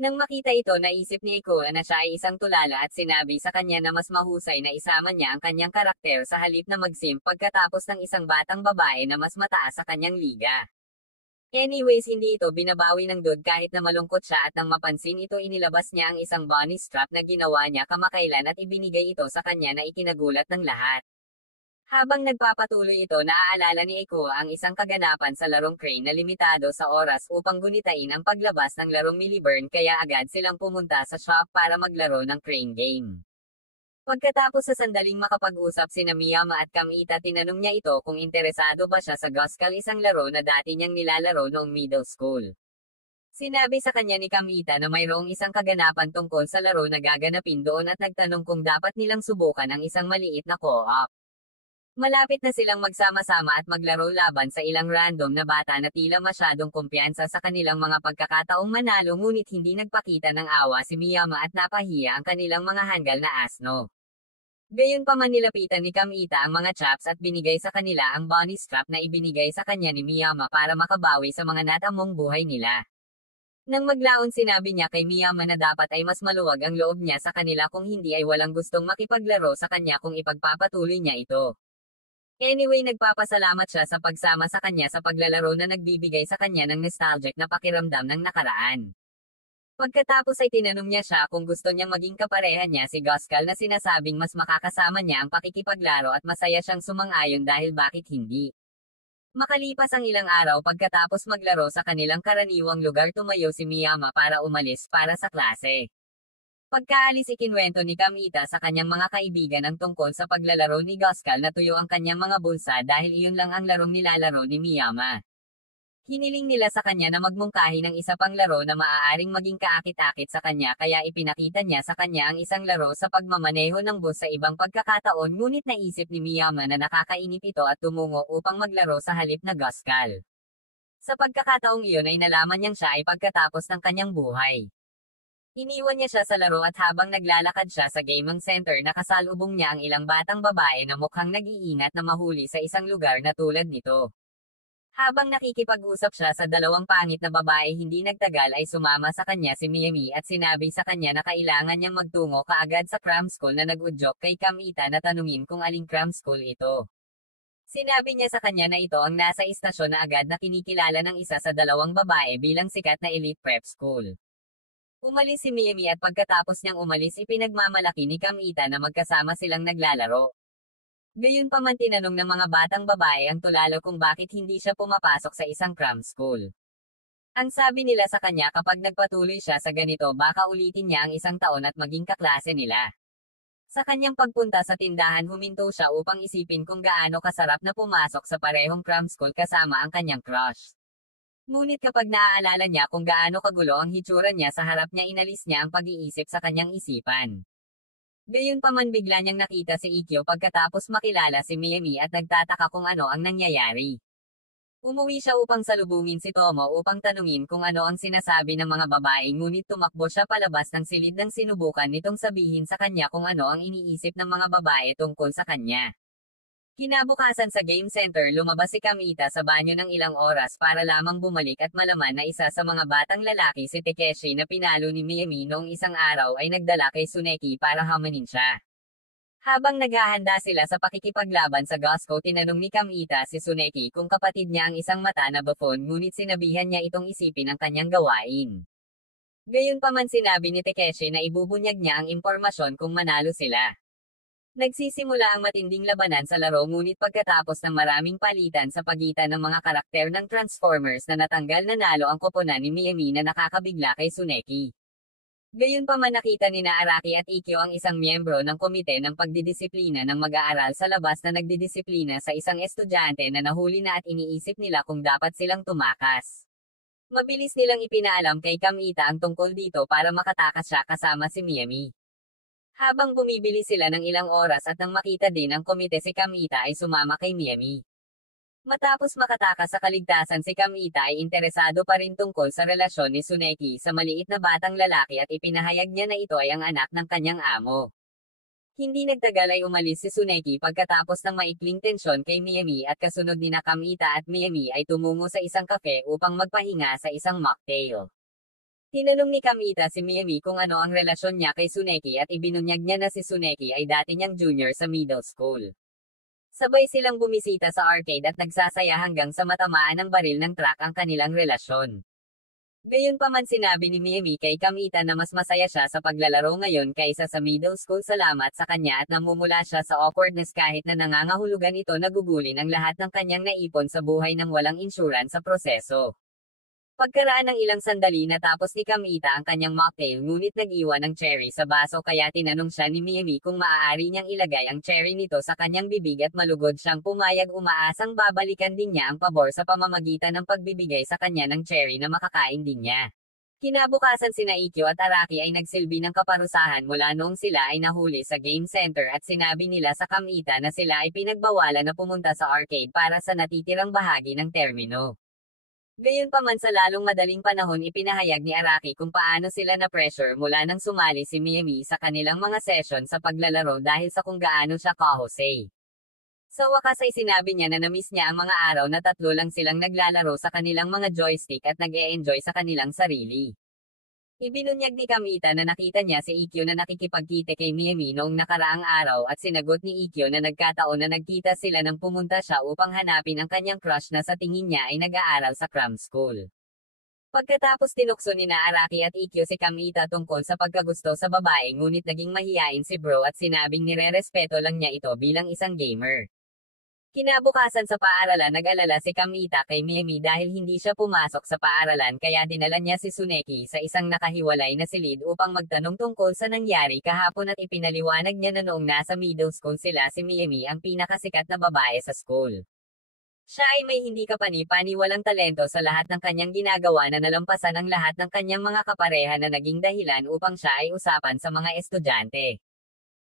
Nang makita ito naisip ni Iko na siya ay isang tulala at sinabi sa kanya na mas mahusay na isama niya ang kanyang karakter sa halip na mag-simp pagkatapos ng isang batang babae na mas mataas sa kanyang liga. Anyways hindi ito binabawi ng dude kahit na malungkot siya at nang mapansin ito inilabas niya ang isang bunny strap na ginawa niya kamakailan at ibinigay ito sa kanya na ikinagulat ng lahat. Habang nagpapatuloy ito naaalala ni Eko ang isang kaganapan sa larong crane na limitado sa oras upang gunitain ang paglabas ng larong Milliburn kaya agad silang pumunta sa shop para maglaro ng crane game. Pagkatapos sa sandaling makapag-usap sina Miyama at Kamita tinanong niya ito kung interesado ba siya sa Goskal isang laro na dati niyang nilalaro noong middle school. Sinabi sa kanya ni Kamita na mayroong isang kaganapan tungkol sa laro na gaganapin doon at nagtanong kung dapat nilang subukan ang isang maliit na co-op. Malapit na silang magsama-sama at maglaro laban sa ilang random na bata na tila masyadong kumpiyansa sa kanilang mga pagkakataong manalo ngunit hindi nagpakita ng awa si Miyama at napahiya ang kanilang mga hanggal na asno. Gayunpaman nilapitan ni Kamita ang mga chaps at binigay sa kanila ang bunny strap na ibinigay sa kanya ni Miyama para makabawi sa mga natamong buhay nila. Nang maglaon sinabi niya kay Miyama na dapat ay mas maluwag ang loob niya sa kanila kung hindi ay walang gustong makipaglaro sa kanya kung ipagpapatuloy niya ito. Anyway nagpapasalamat siya sa pagsama sa kanya sa paglalaro na nagbibigay sa kanya ng nostalgic na pakiramdam ng nakaraan. Pagkatapos ay tinanong niya siya kung gusto niyang maging kapareha niya si Guscal na sinasabing mas makakasama niya ang pakikipaglaro at masaya siyang sumang-ayon dahil bakit hindi. Makalipas ang ilang araw pagkatapos maglaro sa kanilang karaniwang lugar tumayo si Miyama para umalis para sa klase. Pagkaalis ikinwento ni Kamita sa kanyang mga kaibigan ang tungkol sa paglalaro ni Guscal na tuyo ang kanyang mga bulsa dahil iyon lang ang larong nilalaro ni Miyama. Hiniling nila sa kanya na magmungkahi ng isa pang laro na maaaring maging kaakit-akit sa kanya kaya ipinakita niya sa kanya ang isang laro sa pagmamaneho ng bus sa ibang pagkakataon ngunit naisip ni Miyama na nakakainip ito at tumungo upang maglaro sa halip na Guscal. Sa pagkakataong iyon ay nalaman niyang siya ay pagkatapos ng kanyang buhay. Iniwan niya siya sa laro at habang naglalakad siya sa gaming center nakasalubong niya ang ilang batang babae na mukhang nag-iingat na mahuli sa isang lugar na tulad nito. Habang nakikipag-usap siya sa dalawang pangit na babae hindi nagtagal ay sumama sa kanya si Miyami at sinabi sa kanya na kailangan niyang magtungo kaagad sa cram school na nag-udyok kay Kamita na tanungin kung aling cram school ito. Sinabi niya sa kanya na ito ang nasa istasyon na agad na kinikilala ng isa sa dalawang babae bilang sikat na elite prep school. Umalis si Miyami at pagkatapos niyang umalis ipinagmamalaki ni Kamita na magkasama silang naglalaro. Gayunpaman tinanong ng mga batang babae ang tulalo kung bakit hindi siya pumapasok sa isang cram school. Ang sabi nila sa kanya kapag nagpatuloy siya sa ganito baka ulitin niya ang isang taon at maging kaklase nila. Sa kanyang pagpunta sa tindahan huminto siya upang isipin kung gaano kasarap na pumasok sa parehong cram school kasama ang kanyang crush. Ngunit kapag naaalala niya kung gaano kagulo ang hitsura niya sa harap niya inalis niya ang pag-iisip sa kanyang isipan. Gayunpaman bigla niyang nakita si Ikkyo pagkatapos makilala si Miyami at nagtataka kung ano ang nangyayari. Umuwi siya upang salubungin si Tomo upang tanungin kung ano ang sinasabi ng mga babae ngunit tumakbo siya palabas ng silid nang sinubukan nitong sabihin sa kanya kung ano ang iniisip ng mga babae tungkol sa kanya. Kinabukasan sa game center lumabas si Kamita sa banyo ng ilang oras para lamang bumalik at malaman na isa sa mga batang lalaki si Takeshi na pinalo ni Miyami noong isang araw ay nagdala kay Tsuneki para hamanin siya. Habang naghahanda sila sa pakikipaglaban sa Gosco tinanong ni Kamita si Tsuneki kung kapatid niya ang isang mata na buffon ngunit sinabihan niya itong isipin ang kanyang gawain. Gayunpaman sinabi ni Takeshi na ibubunyag niya ang impormasyon kung manalo sila. Nagsisimula ang matinding labanan sa laro ngunit pagkatapos ng maraming palitan sa pagitan ng mga karakter ng Transformers na natanggal nanalo ang koponan ni Miyami na nakakabigla kay Tsuneki. Gayunpaman nakita ni Araki at Ikkyo ang isang miyembro ng komite ng pagdidisiplina ng mag-aaral sa labas na nagdidisiplina sa isang estudyante na nahuli na at iniisip nila kung dapat silang tumakas. Mabilis nilang ipinaalam kay Kamita ang tungkol dito para makatakas siya kasama si Miyami. Habang bumibili sila ng ilang oras at nang makita din ang komite si Kamita ay sumama kay Miyami. Matapos makatakas sa kaligtasan si Kamita ay interesado pa rin tungkol sa relasyon ni Tsuneki sa maliit na batang lalaki at ipinahayag niya na ito ay ang anak ng kanyang amo. Hindi nagtagal ay umalis si Tsuneki pagkatapos ng maikling tensyon kay Miyami at kasunod ni Kamita at Miyami ay tumungo sa isang kafe upang magpahinga sa isang mocktail. Tinanong ni Kamita si Miyami kung ano ang relasyon niya kay Tsuneki at ibinunyag niya na si Tsuneki ay dati niyang junior sa middle school. Sabay silang bumisita sa arcade at nagsasaya hanggang sa matamaan ng baril ng truck ang kanilang relasyon. Gayunpaman sinabi ni Miyami kay Kamita na mas masaya siya sa paglalaro ngayon kaysa sa middle school salamat sa kanya at namumula siya sa awkwardness kahit na nangangahulugan ito nagugulin ang lahat ng kanyang naipon sa buhay ng walang insurance sa proseso. Pagkaraan ng ilang sandali natapos ni Kamita ang kanyang mocktail ngunit nag-iwan ng cherry sa baso kaya tinanong siya ni Miyami kung maaari niyang ilagay ang cherry nito sa kanyang bibig at malugod siyang pumayag umaasang babalikan din niya ang pabor sa pamamagitan ng pagbibigay sa kanya ng cherry na makakain din niya. Kinabukasan sina Ikkyo at Araki ay nagsilbi ng kaparusahan mula noong sila ay nahuli sa game center at sinabi nila sa Kamita na sila ay pinagbawalan na pumunta sa arcade para sa natitirang bahagi ng termino. Gayunpaman sa lalong madaling panahon ipinahayag ni Araki kung paano sila na-pressure mula nang sumali si Miyami sa kanilang mga session sa paglalaro dahil sa kung gaano siya kahusay. Sa wakas ay sinabi niya na namiss niya ang mga araw na tatlo lang silang naglalaro sa kanilang mga joystick at nag-e-enjoy sa kanilang sarili. Ibinunyag ni Kamita na nakita niya si Ikkyo na nakikipagkita kay Miyami noong nakaraang araw at sinagot ni Ikkyo na nagkataon na nagkita sila nang pumunta siya upang hanapin ang kanyang crush na sa tingin niya ay nag-aaral sa cram school. Pagkatapos tinukso ni na Araki at Ikkyo si Kamita tungkol sa pagkagusto sa babae ngunit naging mahiyain si Bro at sinabing nire-respeto lang niya ito bilang isang gamer. Kinabukasan sa paaralan nag-alala si Kamita kay Mimi dahil hindi siya pumasok sa paaralan kaya dinala niya si Tsuneki sa isang nakahiwalay na silid upang magtanong tungkol sa nangyari kahapon at ipinaliwanag niya na noong nasa middle school sila si Mimi ang pinakasikat na babae sa school. Siya ay may hindi kapani-paniwalang talento sa lahat ng kanyang ginagawa na nalampasan ang lahat ng kanyang mga kapareha na naging dahilan upang siya ay usapan sa mga estudyante.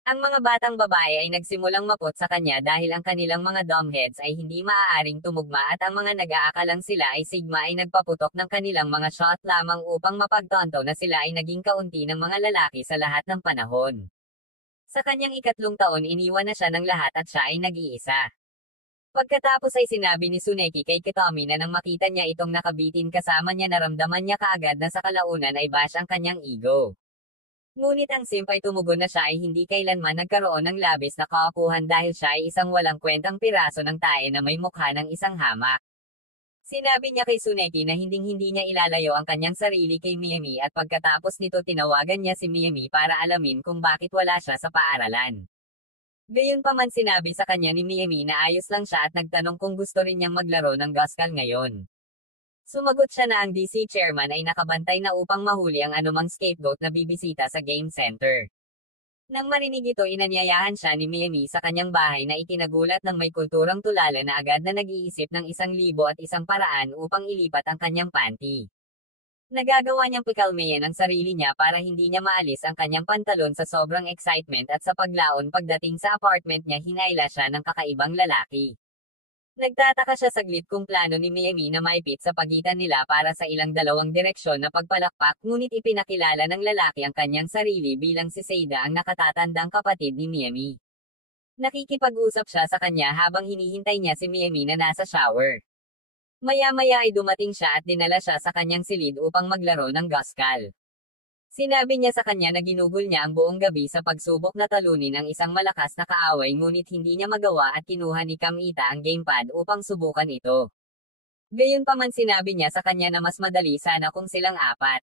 Ang mga batang babae ay nagsimulang mapot sa kanya dahil ang kanilang mga dumbheads ay hindi maaaring tumugma at ang mga nag-aakalang sila ay Sigma ay nagpaputok ng kanilang mga shot lamang upang mapagtonto na sila ay naging kaunti ng mga lalaki sa lahat ng panahon. Sa kanyang ikatlong taon iniwan na siya ng lahat at siya ay nag-iisa. Pagkatapos ay sinabi ni Tsuneki kay Kitomi na nang makita niya itong nakabitin kasama niya naramdaman niya kaagad na sa kalaunan ay bash ang kanyang ego. Ngunit ang simp ay tumugon na siya ay hindi kailanman nagkaroon ng labis na kaapuhan dahil siya ay isang walang kwentang piraso ng tae na may mukha ng isang hamak. Sinabi niya kay Tsuneki na hinding-hindi niya ilalayo ang kanyang sarili kay Mimi at pagkatapos nito tinawagan niya si Mimi para alamin kung bakit wala siya sa paaralan. Gayunpaman sinabi sa kanya ni Mimi na ayos lang siya at nagtanong kung gusto rin niyang maglaro ng Goskal ngayon. Sumagot siya na ang DC chairman ay nakabantay na upang mahuli ang anumang scapegoat na bibisita sa game center. Nang marinig ito inanyayahan siya ni Mimi sa kanyang bahay na ikinagulat ng may kulturang tulala na agad na nag-iisip ng 1,001 paraan upang ilipat ang kanyang panty. Nagagawa niyang pikalmayan ang sarili niya para hindi niya maalis ang kanyang pantalon sa sobrang excitement at sa paglaon pagdating sa apartment niya hinayla siya ng kakaibang lalaki. Nagtataka siya saglit kung plano ni Mimi na maipit sa pagitan nila para sa ilang dalawang direksyon na pagpalakpak ngunit ipinakilala ng lalaki ang kanyang sarili bilang si Seida ang nakatatandang kapatid ni Mimi. Nakikipag-usap siya sa kanya habang hinihintay niya si Mimi na nasa shower. Maya-maya ay dumating siya at dinala siya sa kanyang silid upang maglaro ng Goskal. Sinabi niya sa kanya na ginugol niya ang buong gabi sa pagsubok na talunin ang isang malakas na kaaway ngunit hindi niya magawa at kinuha ni Kamita ang gamepad upang subukan ito. Gayunpaman sinabi niya sa kanya na mas madali sana kung silang apat.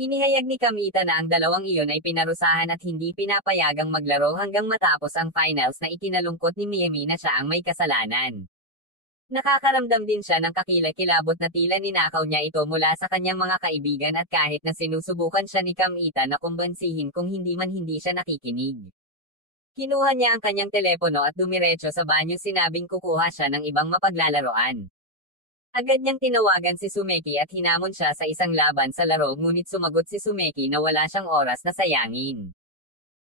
Inihayag ni Kamita na ang dalawang iyon ay pinarusahan at hindi pinapayagang maglaro hanggang matapos ang finals na ikinalungkot ni Mimi na siya ang may kasalanan. Nakakaramdam din siya ng kakilakilabot na tila ninakaw niya ito mula sa kanyang mga kaibigan at kahit na sinusubukan siya ni Kamita na kumbansihin kung hindi man hindi siya nakikinig. Kinuha niya ang kanyang telepono at dumiretso sa banyo sinabing kukuha siya ng ibang mapaglalaroan. Agad niyang tinawagan si Sumeki at hinamon siya sa isang laban sa laro ngunit sumagot si Sumeki na wala siyang oras na sayangin.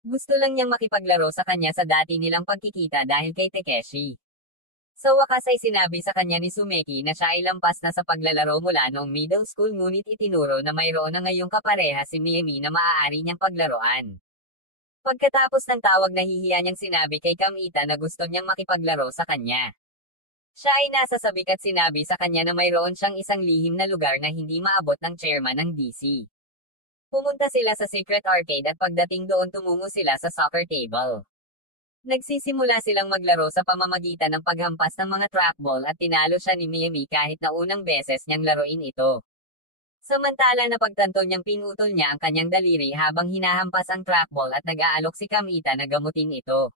Gusto lang niyang makipaglaro sa kanya sa dati nilang pagkikita dahil kay Takeshi. Sa wakas ay sinabi sa kanya ni Sumeki na siya ay lampas na sa paglalaro mula noong middle school ngunit itinuro na mayroon na ngayong kapareha si Mimi na maaari niyang paglaruan. Pagkatapos ng tawag nahihiya niyang sinabi kay Kamita na gusto niyang makipaglaro sa kanya. Siya ay nasasabik at sinabi sa kanya na mayroon siyang isang lihim na lugar na hindi maabot ng chairman ng DC. Pumunta sila sa Secret Arcade at pagdating doon tumungo sila sa soccer table. Nagsisimula silang maglaro sa pamamagitan ng paghampas ng mga trackball at tinalo siya ni Mimi kahit na unang beses niyang laruin ito. Samantala na pagtanto niyang pinutol niya ang kanyang daliri habang hinahampas ang trackball at nag-aalok si Kamita na gamutin ito.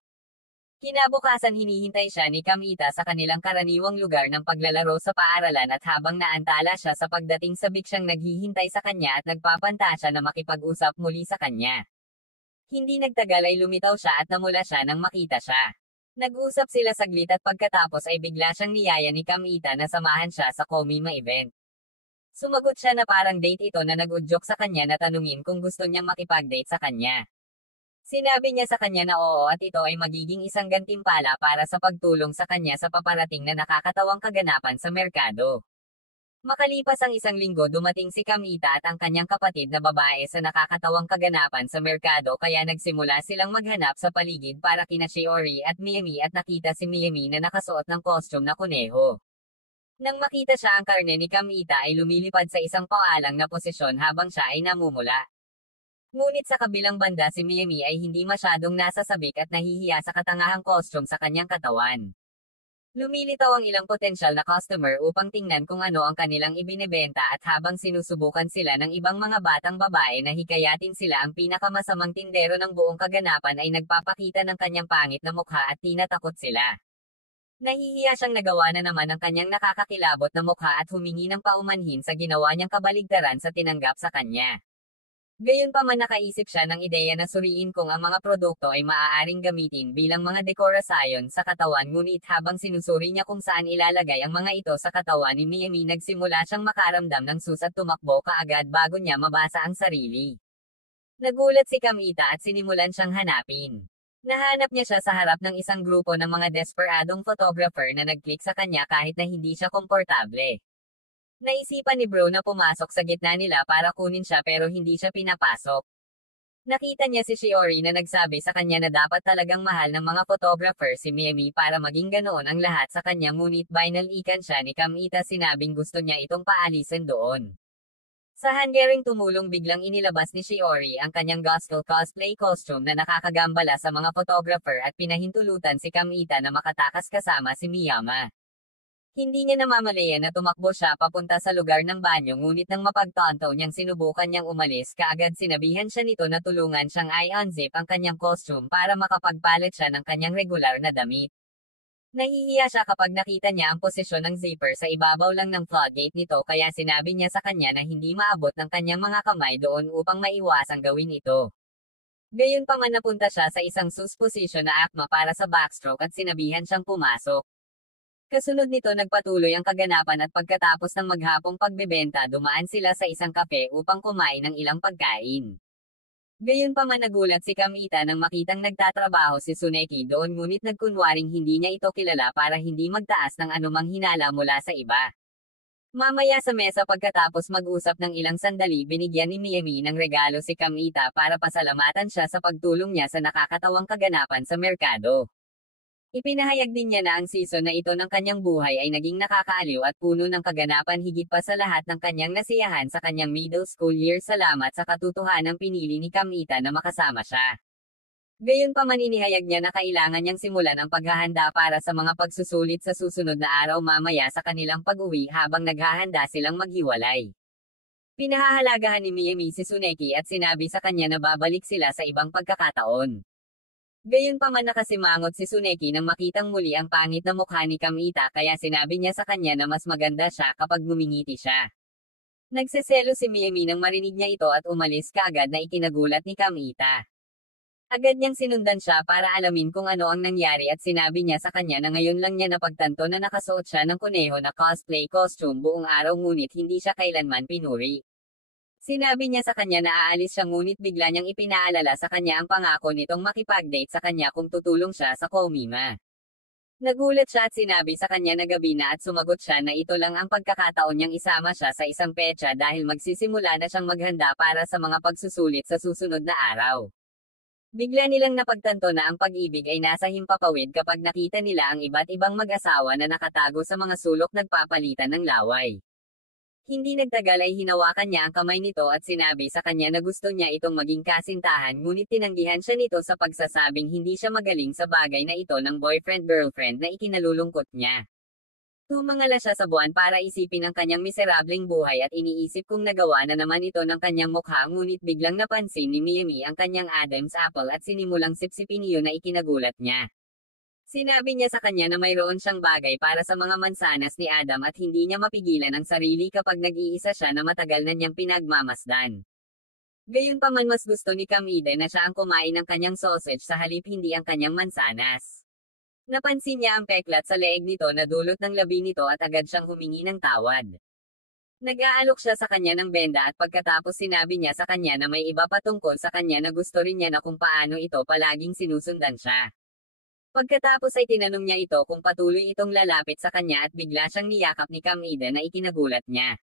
Kinabukasan hinihintay siya ni Kamita sa kanilang karaniwang lugar ng paglalaro sa paaralan at habang naantala siya sa pagdating sabik siyang naghihintay sa kanya at nagpapanta siya na makipag-usap muli sa kanya. Hindi nagtagal ay lumitaw siya at namula siya nang makita siya. Nag-usap sila saglit at pagkatapos ay bigla siyang niyaya ni Kamita na samahan siya sa Komima event. Sumagot siya na parang date ito na nag-udyok sa kanya na tanungin kung gusto niyang makipag-date sa kanya. Sinabi niya sa kanya na oo at ito ay magiging isang gantimpala para sa pagtulong sa kanya sa paparating na nakakatawang kaganapan sa merkado. Makalipas ang isang linggo dumating si Kamita at ang kanyang kapatid na babae sa nakakatawang kaganapan sa merkado kaya nagsimula silang maghanap sa paligid para kina Shiori at Mimi at nakita si Mimi na nakasuot ng costume na kuneho. Nang makita siya ang karne ni Kamita ay lumilipad sa isang paalang na posisyon habang siya ay namumula. Ngunit sa kabilang banda si Mimi ay hindi masyadong nasasabik at nahihiya sa katangahang costume sa kanyang katawan. Lumilitaw ang ilang potensyal na customer upang tingnan kung ano ang kanilang ibinebenta at habang sinusubukan sila ng ibang mga batang babae na hikayatin sila ang pinakamasamang tindero ng buong kaganapan ay nagpapakita ng kanyang pangit na mukha at tinatakot sila. Nahihiya siyang nagawa na naman ang kanyang nakakakilabot na mukha at humingi ng paumanhin sa ginawa niyang kabaligtaran sa tinanggap sa kanya. Gayunpaman nakaisip siya ng ideya na suriin kung ang mga produkto ay maaaring gamitin bilang mga dekorasyon sa katawan ngunit habang sinusuri niya kung saan ilalagay ang mga ito sa katawan ni Miami nagsimula siyang makaramdam ng sus at tumakbo kaagad bago niya mabasa ang sarili. Nagulat si Kamita at sinimulan siyang hanapin. Nahanap niya siya sa harap ng isang grupo ng mga desperadong photographer na nag-click sa kanya kahit na hindi siya komportable. Naisipan ni Bro na pumasok sa gitna nila para kunin siya pero hindi siya pinapasok. Nakita niya si Shiori na nagsabi sa kanya na dapat talagang mahal ng mga photographer si Mimi para maging ganoon ang lahat sa kanya ngunit binalikan siya ni Kamita sinabing gusto niya itong paalisin doon. Sa hangering tumulong biglang inilabas ni Shiori ang kanyang gospel cosplay costume na nakakagambala sa mga photographer at pinahintulutan si Kamita na makatakas kasama si Miyama. Hindi niya namamalayan na tumakbo siya papunta sa lugar ng banyo ngunit nang mapagtanto niyang sinubukan niyang umalis kaagad sinabihan siya nito na tulungan siyang i-unzip ang kanyang costume para makapagpalit siya ng kanyang regular na damit. Nahihiya siya kapag nakita niya ang posisyon ng zipper sa ibabaw lang ng floodgate nito kaya sinabi niya sa kanya na hindi maabot ng kanyang mga kamay doon upang maiwasang gawin ito. Gayunpaman napunta siya sa isang sus position na akma para sa backstroke at sinabihan siyang pumasok. Kasunod nito nagpatuloy ang kaganapan at pagkatapos ng maghapong pagbebenta dumaan sila sa isang kape upang kumain ng ilang pagkain. Gayunpaman nagulat si Kamita nang makitang nagtatrabaho si Tsuneki doon ngunit nagkunwaring hindi niya ito kilala para hindi magtaas ng anumang hinala mula sa iba. Mamaya sa mesa pagkatapos mag-usap ng ilang sandali binigyan ni Miami ng regalo si Kamita para pasalamatan siya sa pagtulong niya sa nakakatawang kaganapan sa merkado. Ipinahayag din niya na ang season na ito ng kanyang buhay ay naging nakakaaliw at puno ng kaganapan higit pa sa lahat ng kanyang nasiyahan sa kanyang middle school year salamat sa katotohanang pinili ni Kamita na makasama siya. Gayunpaman inihayag niya na kailangan niyang simulan ang paghahanda para sa mga pagsusulit sa susunod na araw mamaya sa kanilang pag-uwi habang naghahanda silang maghiwalay. Pinahahalagahan ni Miami si Tsuneki at sinabi sa kanya na babalik sila sa ibang pagkakataon. Gayunpaman nakasimangot si Tsuneki nang makitang muli ang pangit na mukha ni Kamita kaya sinabi niya sa kanya na mas maganda siya kapag ngumingiti siya. Nagseselo si Miami nang marinig niya ito at umalis kaagad na ikinagulat ni Kamita. Agad niyang sinundan siya para alamin kung ano ang nangyari at sinabi niya sa kanya na ngayon lang niya napagtanto na nakasuot siya ng kuneho na cosplay costume buong araw ngunit hindi siya kailanman pinuri. Sinabi niya sa kanya na aalis siya ngunit bigla niyang ipinaalala sa kanya ang pangako nitong makipag-date sa kanya kung tutulong siya sa Komima. Nagulat siya at sinabi sa kanya na gabi na at sumagot siya na ito lang ang pagkakataon niyang isama siya sa isang petsa dahil magsisimula na siyang maghanda para sa mga pagsusulit sa susunod na araw. Bigla nilang napagtanto na ang pag-ibig ay nasa himpapawid kapag nakita nila ang iba't ibang mag-asawa na nakatago sa mga sulok nagpapalitan ng laway. Hindi nagtagal ay hinawakan niya ang kamay nito at sinabi sa kanya na gusto niya itong maging kasintahan ngunit tinanggihan siya nito sa pagsasabing hindi siya magaling sa bagay na ito ng boyfriend-girlfriend na ikinalulungkot niya. Tumangala siya sa buwan para isipin ang kanyang miserableng buhay at iniisip kung nagawa na naman ito ng kanyang mukha ngunit biglang napansin ni Miami ang kanyang Adam's apple at sinimulang sipsipin iyon na ikinagulat niya. Sinabi niya sa kanya na mayroon siyang bagay para sa mga mansanas ni Adam at hindi niya mapigilan ang sarili kapag nag-iisa siya na matagal na niyang pinagmamasdan. Gayunpaman mas gusto ni Kamide na siya ang kumain ng kanyang sausage sa halip hindi ang kanyang mansanas. Napansin niya ang peklat sa leeg nito na dulot ng labi nito at agad siyang humingi ng tawad. Nag-aalok siya sa kanya ng benda at pagkatapos sinabi niya sa kanya na may iba patungkol sa kanya na gusto rin niya na kung paano ito palaging sinusundan siya. Pagkatapos ay tinanong niya ito kung patuloy itong lalapit sa kanya at bigla siyang niyakap ni Kamida na ikinagulat niya.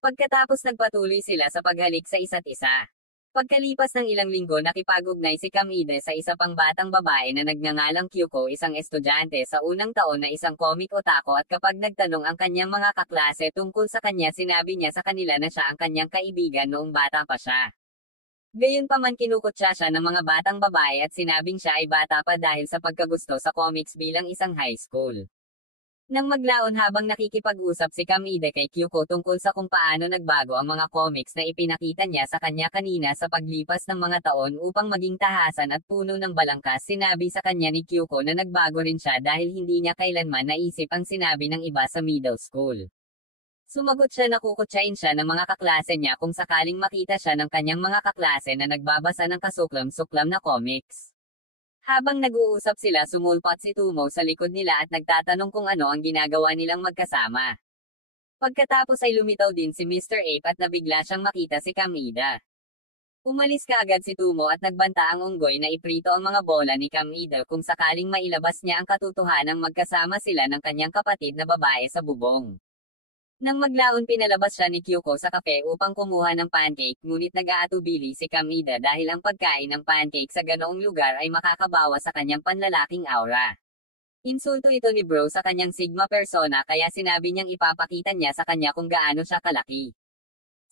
Pagkatapos nagpatuloy sila sa paghalik sa isa't isa. Pagkalipas ng ilang linggo nakipag-ugnay si Kamida sa isa pang batang babae na nagngangalang Kyuko isang estudyante sa unang taon na isang comic otaku at kapag nagtanong ang kanyang mga kaklase tungkol sa kanya sinabi niya sa kanila na siya ang kanyang kaibigan noong bata pa siya. Gayunpaman kinukutya siya ng mga batang babae at sinabing siya ay bata pa dahil sa pagkagusto sa comics bilang isang high school. Nang maglaon habang nakikipag-usap si Kamide kay Kyuko tungkol sa kung paano nagbago ang mga comics na ipinakita niya sa kanya kanina sa paglipas ng mga taon upang maging tahasan at puno ng balangkas, sinabi sa kanya ni Kyuko na nagbago rin siya dahil hindi niya kailanman naisip ang sinabi ng iba sa middle school. Sumagot siya na kukutsain siya ng mga kaklase niya kung sakaling makita siya ng kanyang mga kaklase na nagbabasa ng kasuklam-suklam na comics. Habang nag-uusap sila, sumulpot si Tumo sa likod nila at nagtatanong kung ano ang ginagawa nilang magkasama. Pagkatapos ay lumitaw din si Mr. Ape at nabigla siyang makita si Kamida. Umalis kaagad si Tumo at nagbanta ang unggoy na iprito ang mga bola ni Kamida kung sakaling mailabas niya ang katotohanang magkasama sila ng kanyang kapatid na babae sa bubong. Nang maglaon, pinalabas siya ni Kyuko sa kape upang kumuha ng pancake, ngunit nag-aatubili si Kamida dahil ang pagkain ng pancake sa ganoong lugar ay makakabawa sa kanyang panlalaking aura. Insulto ito ni Bro sa kanyang Sigma persona, kaya sinabi niyang ipapakita niya sa kanya kung gaano siya kalaki.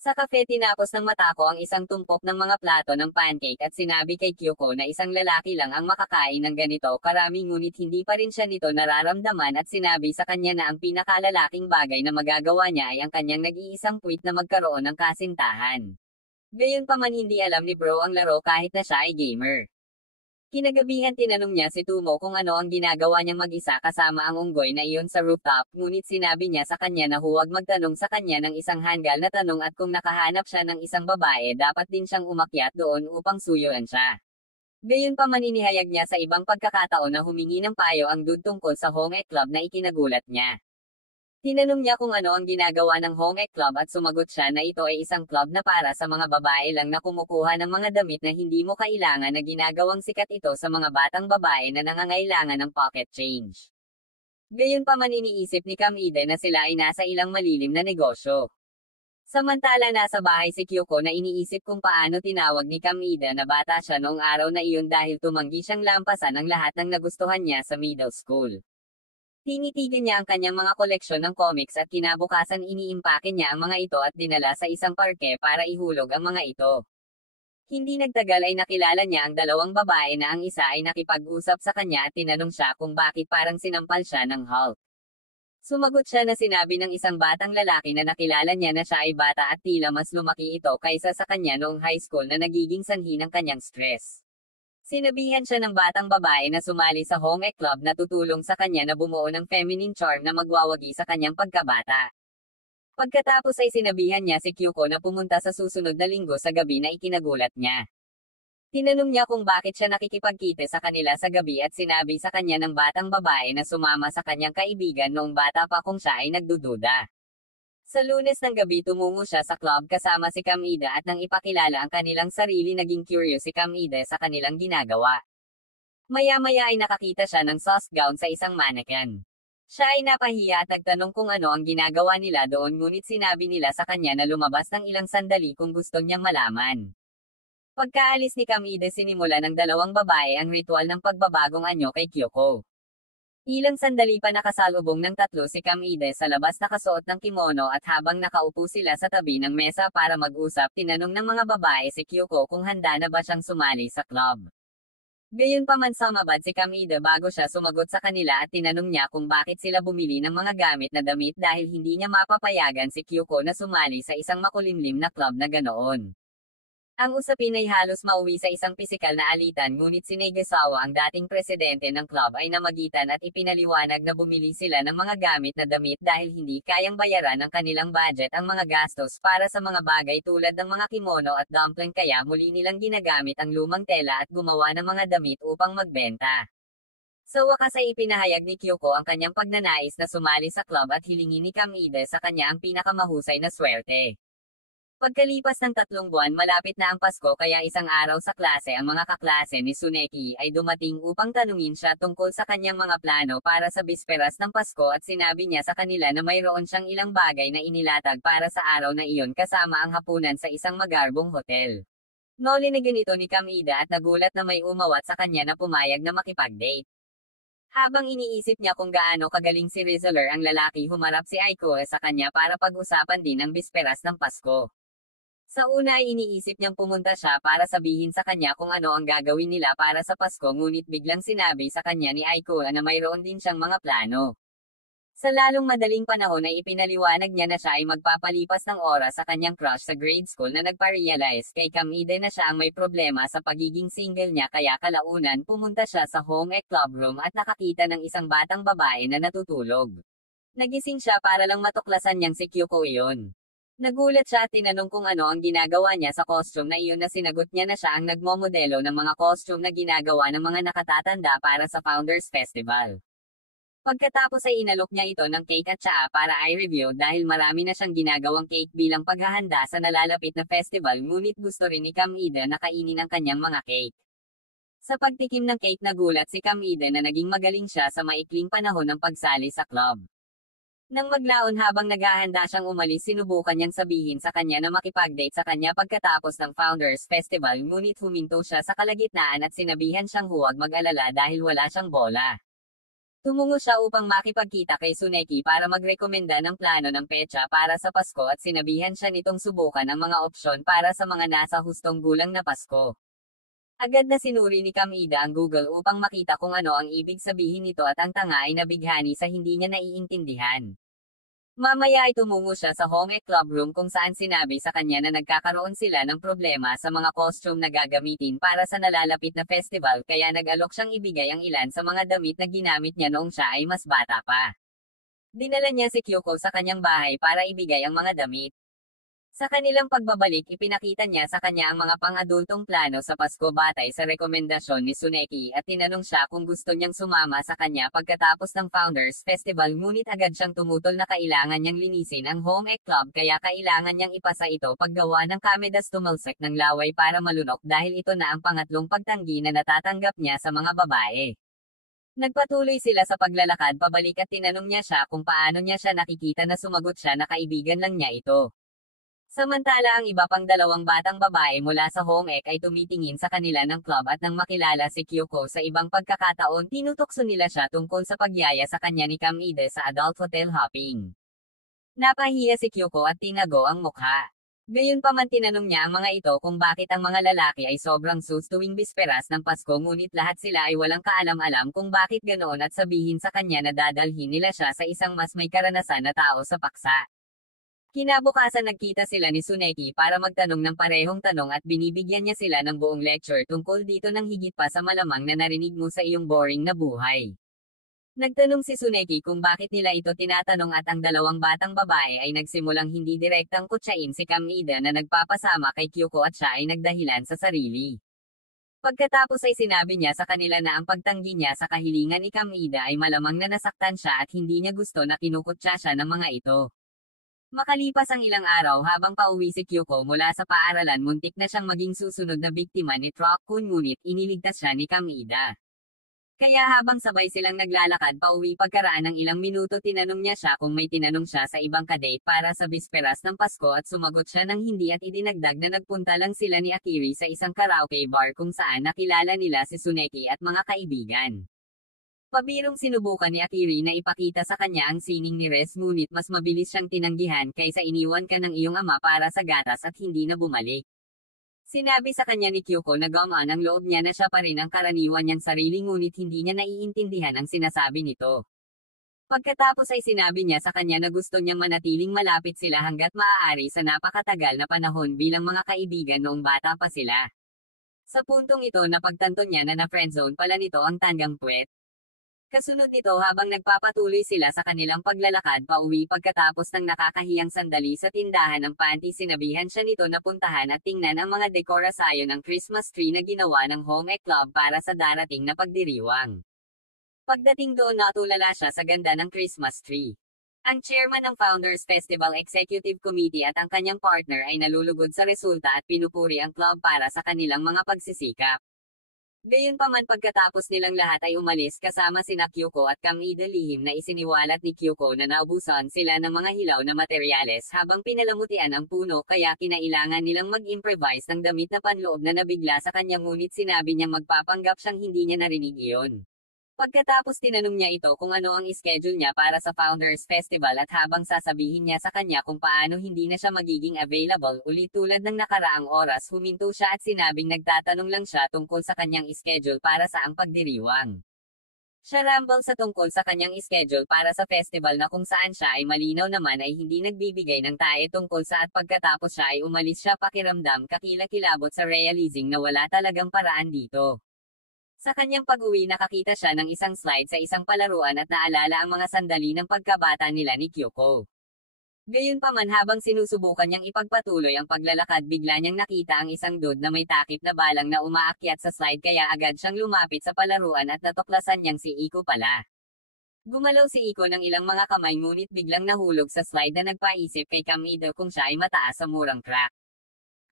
Sa kafe, tinapos ng mata ko ang isang tumpok ng mga plato ng pancake at sinabi kay Kyuko na isang lalaki lang ang makakain ng ganito karami, ngunit hindi pa rin siya nito nararamdaman at sinabi sa kanya na ang pinakalalaking bagay na magagawa niya ay ang kanyang nag-iisang puwit na magkaroon ng kasintahan. Gayunpaman, hindi alam ni Bro ang laro kahit na siya ay gamer. Kinagabihan tinanong niya si Tumo kung ano ang ginagawa niyang mag-isa kasama ang unggoy na iyon sa rooftop, ngunit sinabi niya sa kanya na huwag magtanong sa kanya ng isang hanggal na tanong at kung nakahanap siya ng isang babae dapat din siyang umakyat doon upang suyuan siya. Gayunpaman, inihayag niya sa ibang pagkakataon na humingi ng payo ang dude tungkol sa Hong Ek Club na ikinagulat niya. Tinanong niya kung ano ang ginagawa ng Hong Ek Club at sumagot siya na ito ay isang club na para sa mga babae lang na kumukuha ng mga damit na hindi mo kailangan, na ginagawang sikat ito sa mga batang babae na nangangailangan ng pocket change. Gayunpaman, iniisip ni Kamide na sila ay nasa ilang malilim na negosyo. Samantala, nasa bahay si Kyuko na iniisip kung paano tinawag ni Kamide na bata siya noong araw na iyon dahil tumanggi siyang lampasan ang lahat ng nagustuhan niya sa middle school. Tinitigan niya ang kanyang mga koleksyon ng comics at kinabukasan iniimpake niya ang mga ito at dinala sa isang parke para ihulog ang mga ito. Hindi nagtagal ay nakilala niya ang dalawang babae na ang isa ay nakipag-usap sa kanya at tinanong siya kung bakit parang sinampal siya ng Hulk. Sumagot siya na sinabi ng isang batang lalaki na nakilala niya na siya ay bata at tila mas lumaki ito kaysa sa kanya noong high school na nagiging sanhi ng kanyang stress. Sinabihan siya ng batang babae na sumali sa Hong Ek Club na tutulong sa kanya na bumuo ng feminine charm na magwawagi sa kanyang pagkabata. Pagkatapos ay sinabihan niya si Kyuko na pumunta sa susunod na linggo sa gabi na ikinagulat niya. Tinanong niya kung bakit siya nakikipagkita sa kanila sa gabi at sinabi sa kanya ng batang babae na sumama sa kanyang kaibigan noong bata pa kung siya ay nagdududa. Sa Lunes ng gabi, tumungo siya sa club kasama si Kamida at nang ipakilala ang kanilang sarili, naging curious si Kamida sa kanilang ginagawa. Maya-maya ay nakakita siya ng sauce gown sa isang mannequin. Siya ay napahiya at nagtanong kung ano ang ginagawa nila doon, ngunit sinabi nila sa kanya na lumabas ng ilang sandali kung gusto niyang malaman. Pagkaalis ni Kamida, sinimula ng dalawang babae ang ritual ng pagbabagong anyo kay Kyuko. Ilang sandali pa nakasalubong ng tatlo si Kamide sa labas, nakasuot ng kimono, at habang nakaupo sila sa tabi ng mesa para mag-usap, tinanong ng mga babae si Kyuko kung handa na ba siyang sumali sa club. Gayunpaman, sumabad si Kamide bago siya sumagot sa kanila at tinanong niya kung bakit sila bumili ng mga gamit na damit dahil hindi niya mapapayagan si Kyuko na sumali sa isang makulimlim na club na ganoon. Ang usapin ay halos mauwi sa isang pisikal na alitan, ngunit si Negasawa, ang dating presidente ng club, ay namagitan at ipinaliwanag na bumili sila ng mga gamit na damit dahil hindi kayang bayaran ng kanilang budget ang mga gastos para sa mga bagay tulad ng mga kimono at dumpling, kaya muli nilang ginagamit ang lumang tela at gumawa ng mga damit upang magbenta. Sa wakas ay ipinahayag ni Kyuko ang kanyang pagnanais na sumali sa club at hilingi ni Kamide sa kanya ang pinakamahusay na swerte. Pagkalipas ng 3 buwan, malapit na ang Pasko, kaya isang araw sa klase ang mga kaklase ni Tsuneki ay dumating upang tanungin siya tungkol sa kanyang mga plano para sa bisperas ng Pasko, at sinabi niya sa kanila na mayroon siyang ilang bagay na inilatag para sa araw na iyon kasama ang hapunan sa isang magarbong hotel. Nolinagan ito ni Kamida at nagulat na may umawat sa kanya na pumayag na makipag-date. Habang iniisip niya kung gaano kagaling si Rizzler, ang lalaki, humarap si Aiko sa kanya para pag-usapan din ang bisperas ng Pasko. Sa una ay iniisip niyang pumunta siya para sabihin sa kanya kung ano ang gagawin nila para sa Pasko, ngunit biglang sinabi sa kanya ni Aiko na mayroon din siyang mga plano. Sa lalong madaling panahon ay ipinaliwanag niya na siya ay magpapalipas ng oras sa kanyang crush sa grade school na nagpa-realize kay Cam Eden na siya ang may problema sa pagiging single niya kaya kalaunan pumunta siya sa home ec club room at nakakita ng isang batang babae na natutulog. Nagising siya para lang matuklasan niyang si Kyuko iyon. Nagulat siya at tinanong kung ano ang ginagawa niya sa costume na iyon na sinagot niya na siya ang nagmomodelo ng mga costume na ginagawa ng mga nakatatanda para sa Founders Festival. Pagkatapos ay inalok niya ito ng cake at tsaa para i-review dahil marami na siyang ginagawang cake bilang paghahanda sa nalalapit na festival ngunit gusto rin ni Cam Eden na kainin ang kanyang mga cake. Sa pagtikim ng cake nagulat si Cam Eden na naging magaling siya sa maikling panahon ng pagsali sa club. Nang maglaon habang naghahanda siyang umalis sinubukan niyang sabihin sa kanya na makipag-date sa kanya pagkatapos ng Founders Festival ngunit huminto siya sa kalagitnaan at sinabihan siyang huwag mag-alala dahil wala siyang bola. Tumungo siya upang makipagkita kay Tsuneki para magrekomenda ng plano ng petsa para sa Pasko at sinabihan siya nitong subukan ang mga opsyon para sa mga nasa hustong gulang na Pasko. Agad na sinuri ni Kamida ang Google upang makita kung ano ang ibig sabihin nito at ang tanga ay nabighani sa hindi niya naiintindihan. Mamaya ay tumungo siya sa home ec club room kung saan sinabi sa kanya na nagkakaroon sila ng problema sa mga costume na gagamitin para sa nalalapit na festival kaya nag-alok siyang ibigay ang ilan sa mga damit na ginamit niya noong siya ay mas bata pa. Dinala niya si Kyuko sa kanyang bahay para ibigay ang mga damit. Sa kanilang pagbabalik ipinakita niya sa kanya ang mga pang-adultong plano sa Pasko batay sa rekomendasyon ni Tsuneki at tinanong siya kung gusto niyang sumama sa kanya pagkatapos ng Founders Festival ngunit agad siyang tumutol na kailangan niyang linisin ang home ec club kaya kailangan niyang ipasa ito paggawa ng kamedas tumalsik ng laway para malunok dahil ito na ang pangatlong pagtanggi na natatanggap niya sa mga babae. Nagpatuloy sila sa paglalakad pabalik at tinanong niya siya kung paano niya siya nakikita na sumagot siya na kaibigan lang niya ito. Samantala ang iba pang dalawang batang babae mula sa home ec ay tumitingin sa kanila ng club at nang makilala si Kyuko sa ibang pagkakataon tinutokso nila siya tungkol sa pagyaya sa kanya ni Kamide sa adult hotel hopping. Napahiya si Kyuko at tinago ang mukha. Gayunpaman tinanong niya ang mga ito kung bakit ang mga lalaki ay sobrang sus tuwing bisperas ng Pasko ngunit lahat sila ay walang kaalam-alam kung bakit ganoon at sabihin sa kanya na dadalhin nila siya sa isang mas may karanasan na tao sa paksa. Kinabukasan nagkita sila ni Tsuneki para magtanong ng parehong tanong at binibigyan niya sila ng buong lecture tungkol dito ng higit pa sa malamang na narinig mo sa iyong boring na buhay. Nagtanong si Tsuneki kung bakit nila ito tinatanong at ang dalawang batang babae ay nagsimulang hindi direktang kutsain si Kamida na nagpapasama kay Kyuko at siya ay nagdahilan sa sarili. Pagkatapos ay sinabi niya sa kanila na ang pagtanggi niya sa kahilingan ni Kamida ay malamang na nasaktan siya at hindi niya gusto na kinukutsa siya ng mga ito. Makalipas ang ilang araw habang pauwi si Kyuko mula sa paaralan muntik na siyang maging susunod na biktima ni Truck-kun ngunit iniligtas siya ni Kamida. Kaya habang sabay silang naglalakad pauwi pagkaraan ng ilang minuto tinanong niya siya kung may tinanong siya sa ibang kadate para sa bisperas ng Pasko at sumagot siya ng hindi at idinagdag na nagpunta lang sila ni Akiri sa isang karaoke bar kung saan nakilala nila si Tsuneki at mga kaibigan. Pabirong sinubukan ni Akiri na ipakita sa kanya ang sining ni Res ngunit mas mabilis siyang tinanggihan kaysa iniwan ka ng iyong ama para sa gatas at hindi na bumalik. Sinabi sa kanya ni Kyuko na gamaan ang loob niya na siya pa rin ang karaniwan niyang sarili ngunit hindi niya naiintindihan ang sinasabi nito. Pagkatapos ay sinabi niya sa kanya na gusto niyang manatiling malapit sila hanggat maaari sa napakatagal na panahon bilang mga kaibigan noong bata pa sila. Sa puntong ito napagtanto niya na na-friendzone pala nito ang tanggang puwet. Kasunod nito habang nagpapatuloy sila sa kanilang paglalakad pauwi pagkatapos ng nakakahiyang sandali sa tindahan ng panty sinabihan siya nito na puntahan at tingnan ang mga dekorasyon ng Christmas tree na ginawa ng home ec club para sa darating na pagdiriwang. Pagdating doon natulala siya sa ganda ng Christmas tree. Ang chairman ng Founders Festival Executive Committee at ang kanyang partner ay nalulugod sa resulta at pinupuri ang club para sa kanilang mga pagsisikap. Gayunpaman pagkatapos nilang lahat ay umalis kasama sina Kyuko at Kamida lihim na isiniwalat ni Kyuko na naubusan sila ng mga hilaw na materyales habang pinalamutian ang puno kaya kinailangan nilang mag-improvise ng damit na panloob na nabigla sa kanya ngunit sinabi niyang magpapanggap siyang hindi niya narinig iyon. Pagkatapos tinanong niya ito kung ano ang schedule niya para sa Founders Festival at habang sasabihin niya sa kanya kung paano hindi na siya magiging available ulit tulad ng nakaraang oras huminto siya at sinabing nagtatanong lang siya tungkol sa kanyang schedule para sa ang pagdiriwang. Siya rumble sa tungkol sa kanyang schedule para sa festival na kung saan siya ay malinaw naman ay hindi nagbibigay ng tae tungkol sa at pagkatapos siya ay umalis siya pakiramdam kakilakilabot sa realizing na wala talagang paraan dito. Sa kanyang pag-uwi nakakita siya ng isang slide sa isang palaruan at naalala ang mga sandali ng pagkabata nila ni Kyoko. Gayunpaman habang sinusubukan niyang ipagpatuloy ang paglalakad bigla niyang nakita ang isang dude na may takip na balang na umaakyat sa slide kaya agad siyang lumapit sa palaruan at natuklasan niyang si Iko pala. Gumalaw si Iko ng ilang mga kamay ngunit biglang nahulog sa slide na nagpaisip kay Kamido kung siya ay mataas sa murang crack.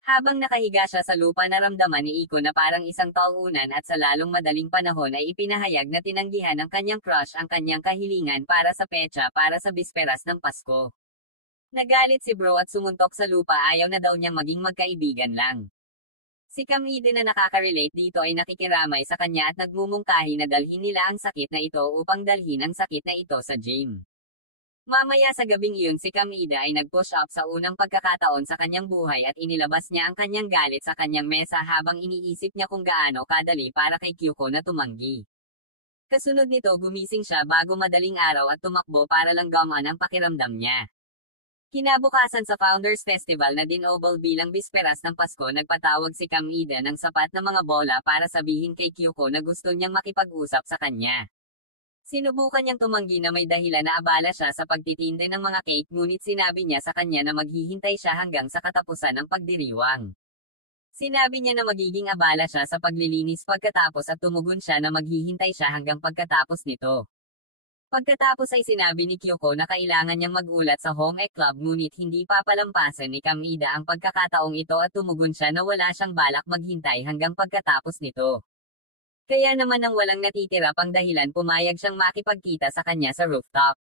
Habang nakahiga siya sa lupa naramdaman ni Iko na parang isang talunan at sa lalong madaling panahon ay ipinahayag na tinanggihan ng kanyang crush ang kanyang kahilingan para sa petsa para sa bisperas ng Pasko. Nagalit si bro at sumuntok sa lupa ayaw na daw niyang maging magkaibigan lang. Si Kamide na nakaka-relate dito ay nakikiramay sa kanya at nagmumungkahi na dalhin nila ang sakit na ito upang dalhin ang sakit na ito sa gym. Mamaya sa gabing iyon si Kamide ay nag-push up sa unang pagkakataon sa kanyang buhay at inilabas niya ang kanyang galit sa kanyang mesa habang iniisip niya kung gaano kadali para kay Kyoko na tumanggi. Kasunod nito gumising siya bago madaling araw at tumakbo para lang gumaan ang pakiramdam niya. Kinabukasan sa Founders Festival na dinobol bilang bisperas ng Pasko nagpatawag si Kamide ng sapat na mga bola para sabihin kay Kyoko na gusto niyang makipag-usap sa kanya. Sinubukan niyang tumanggi na may dahilan na abala siya sa pagtitinde ng mga cake ngunit sinabi niya sa kanya na maghihintay siya hanggang sa katapusan ng pagdiriwang. Sinabi niya na magiging abala siya sa paglilinis pagkatapos at tumugon siya na maghihintay siya hanggang pagkatapos nito. Pagkatapos ay sinabi ni Kyoko na kailangan niyang magulat sa home ec club ngunit hindi papalampasan ni Kamide ang pagkakataong ito at tumugon siya na wala siyang balak maghintay hanggang pagkatapos nito. Kaya naman nang walang natitira pang dahilan pumayag siyang makipagkita sa kanya sa rooftop.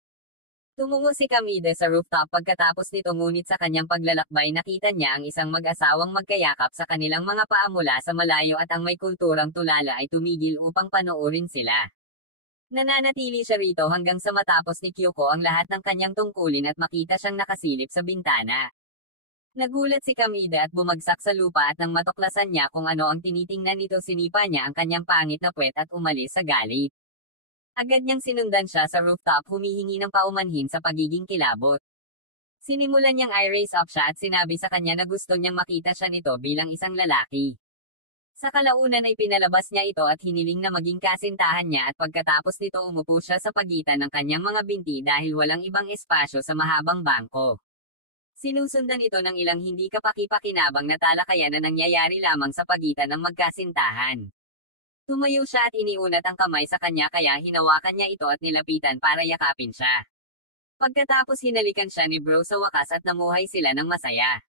Tumungo si Kamide sa rooftop pagkatapos nito ngunit sa kanyang paglalakbay nakita niya ang isang mag-asawang magkayakap sa kanilang mga paa mula sa malayo at ang may kulturang tulala ay tumigil upang panoorin sila. Nananatili siya rito hanggang sa matapos ni Kyoko ang lahat ng kanyang tungkulin at makita siyang nakasilip sa bintana. Nagulat si Kamide at bumagsak sa lupa at nang matuklasan niya kung ano ang tinitingnan nito sinipa niya ang kanyang pangit na puwet at umalis sa galit. Agad niyang sinundan siya sa rooftop humihingi ng paumanhin sa pagiging kilabot. Sinimulan niyang i-raise up siya at sinabi sa kanya na gusto niyang makita siya nito bilang isang lalaki. Sa kalaunan ay pinalabas niya ito at hiniling na maging kasintahan niya at pagkatapos nito umupo siya sa pagitan ng kanyang mga binti dahil walang ibang espasyo sa mahabang bangko. Sinusundan ito ng ilang hindi kapaki-pakinabang na talakayan na nangyayari lamang sa pagitan ng magkasintahan. Tumayo siya at iniunat ang kamay sa kanya kaya hinawakan niya ito at nilapitan para yakapin siya. Pagkatapos hinalikan siya ni bro sa wakas at namuhay sila ng masaya.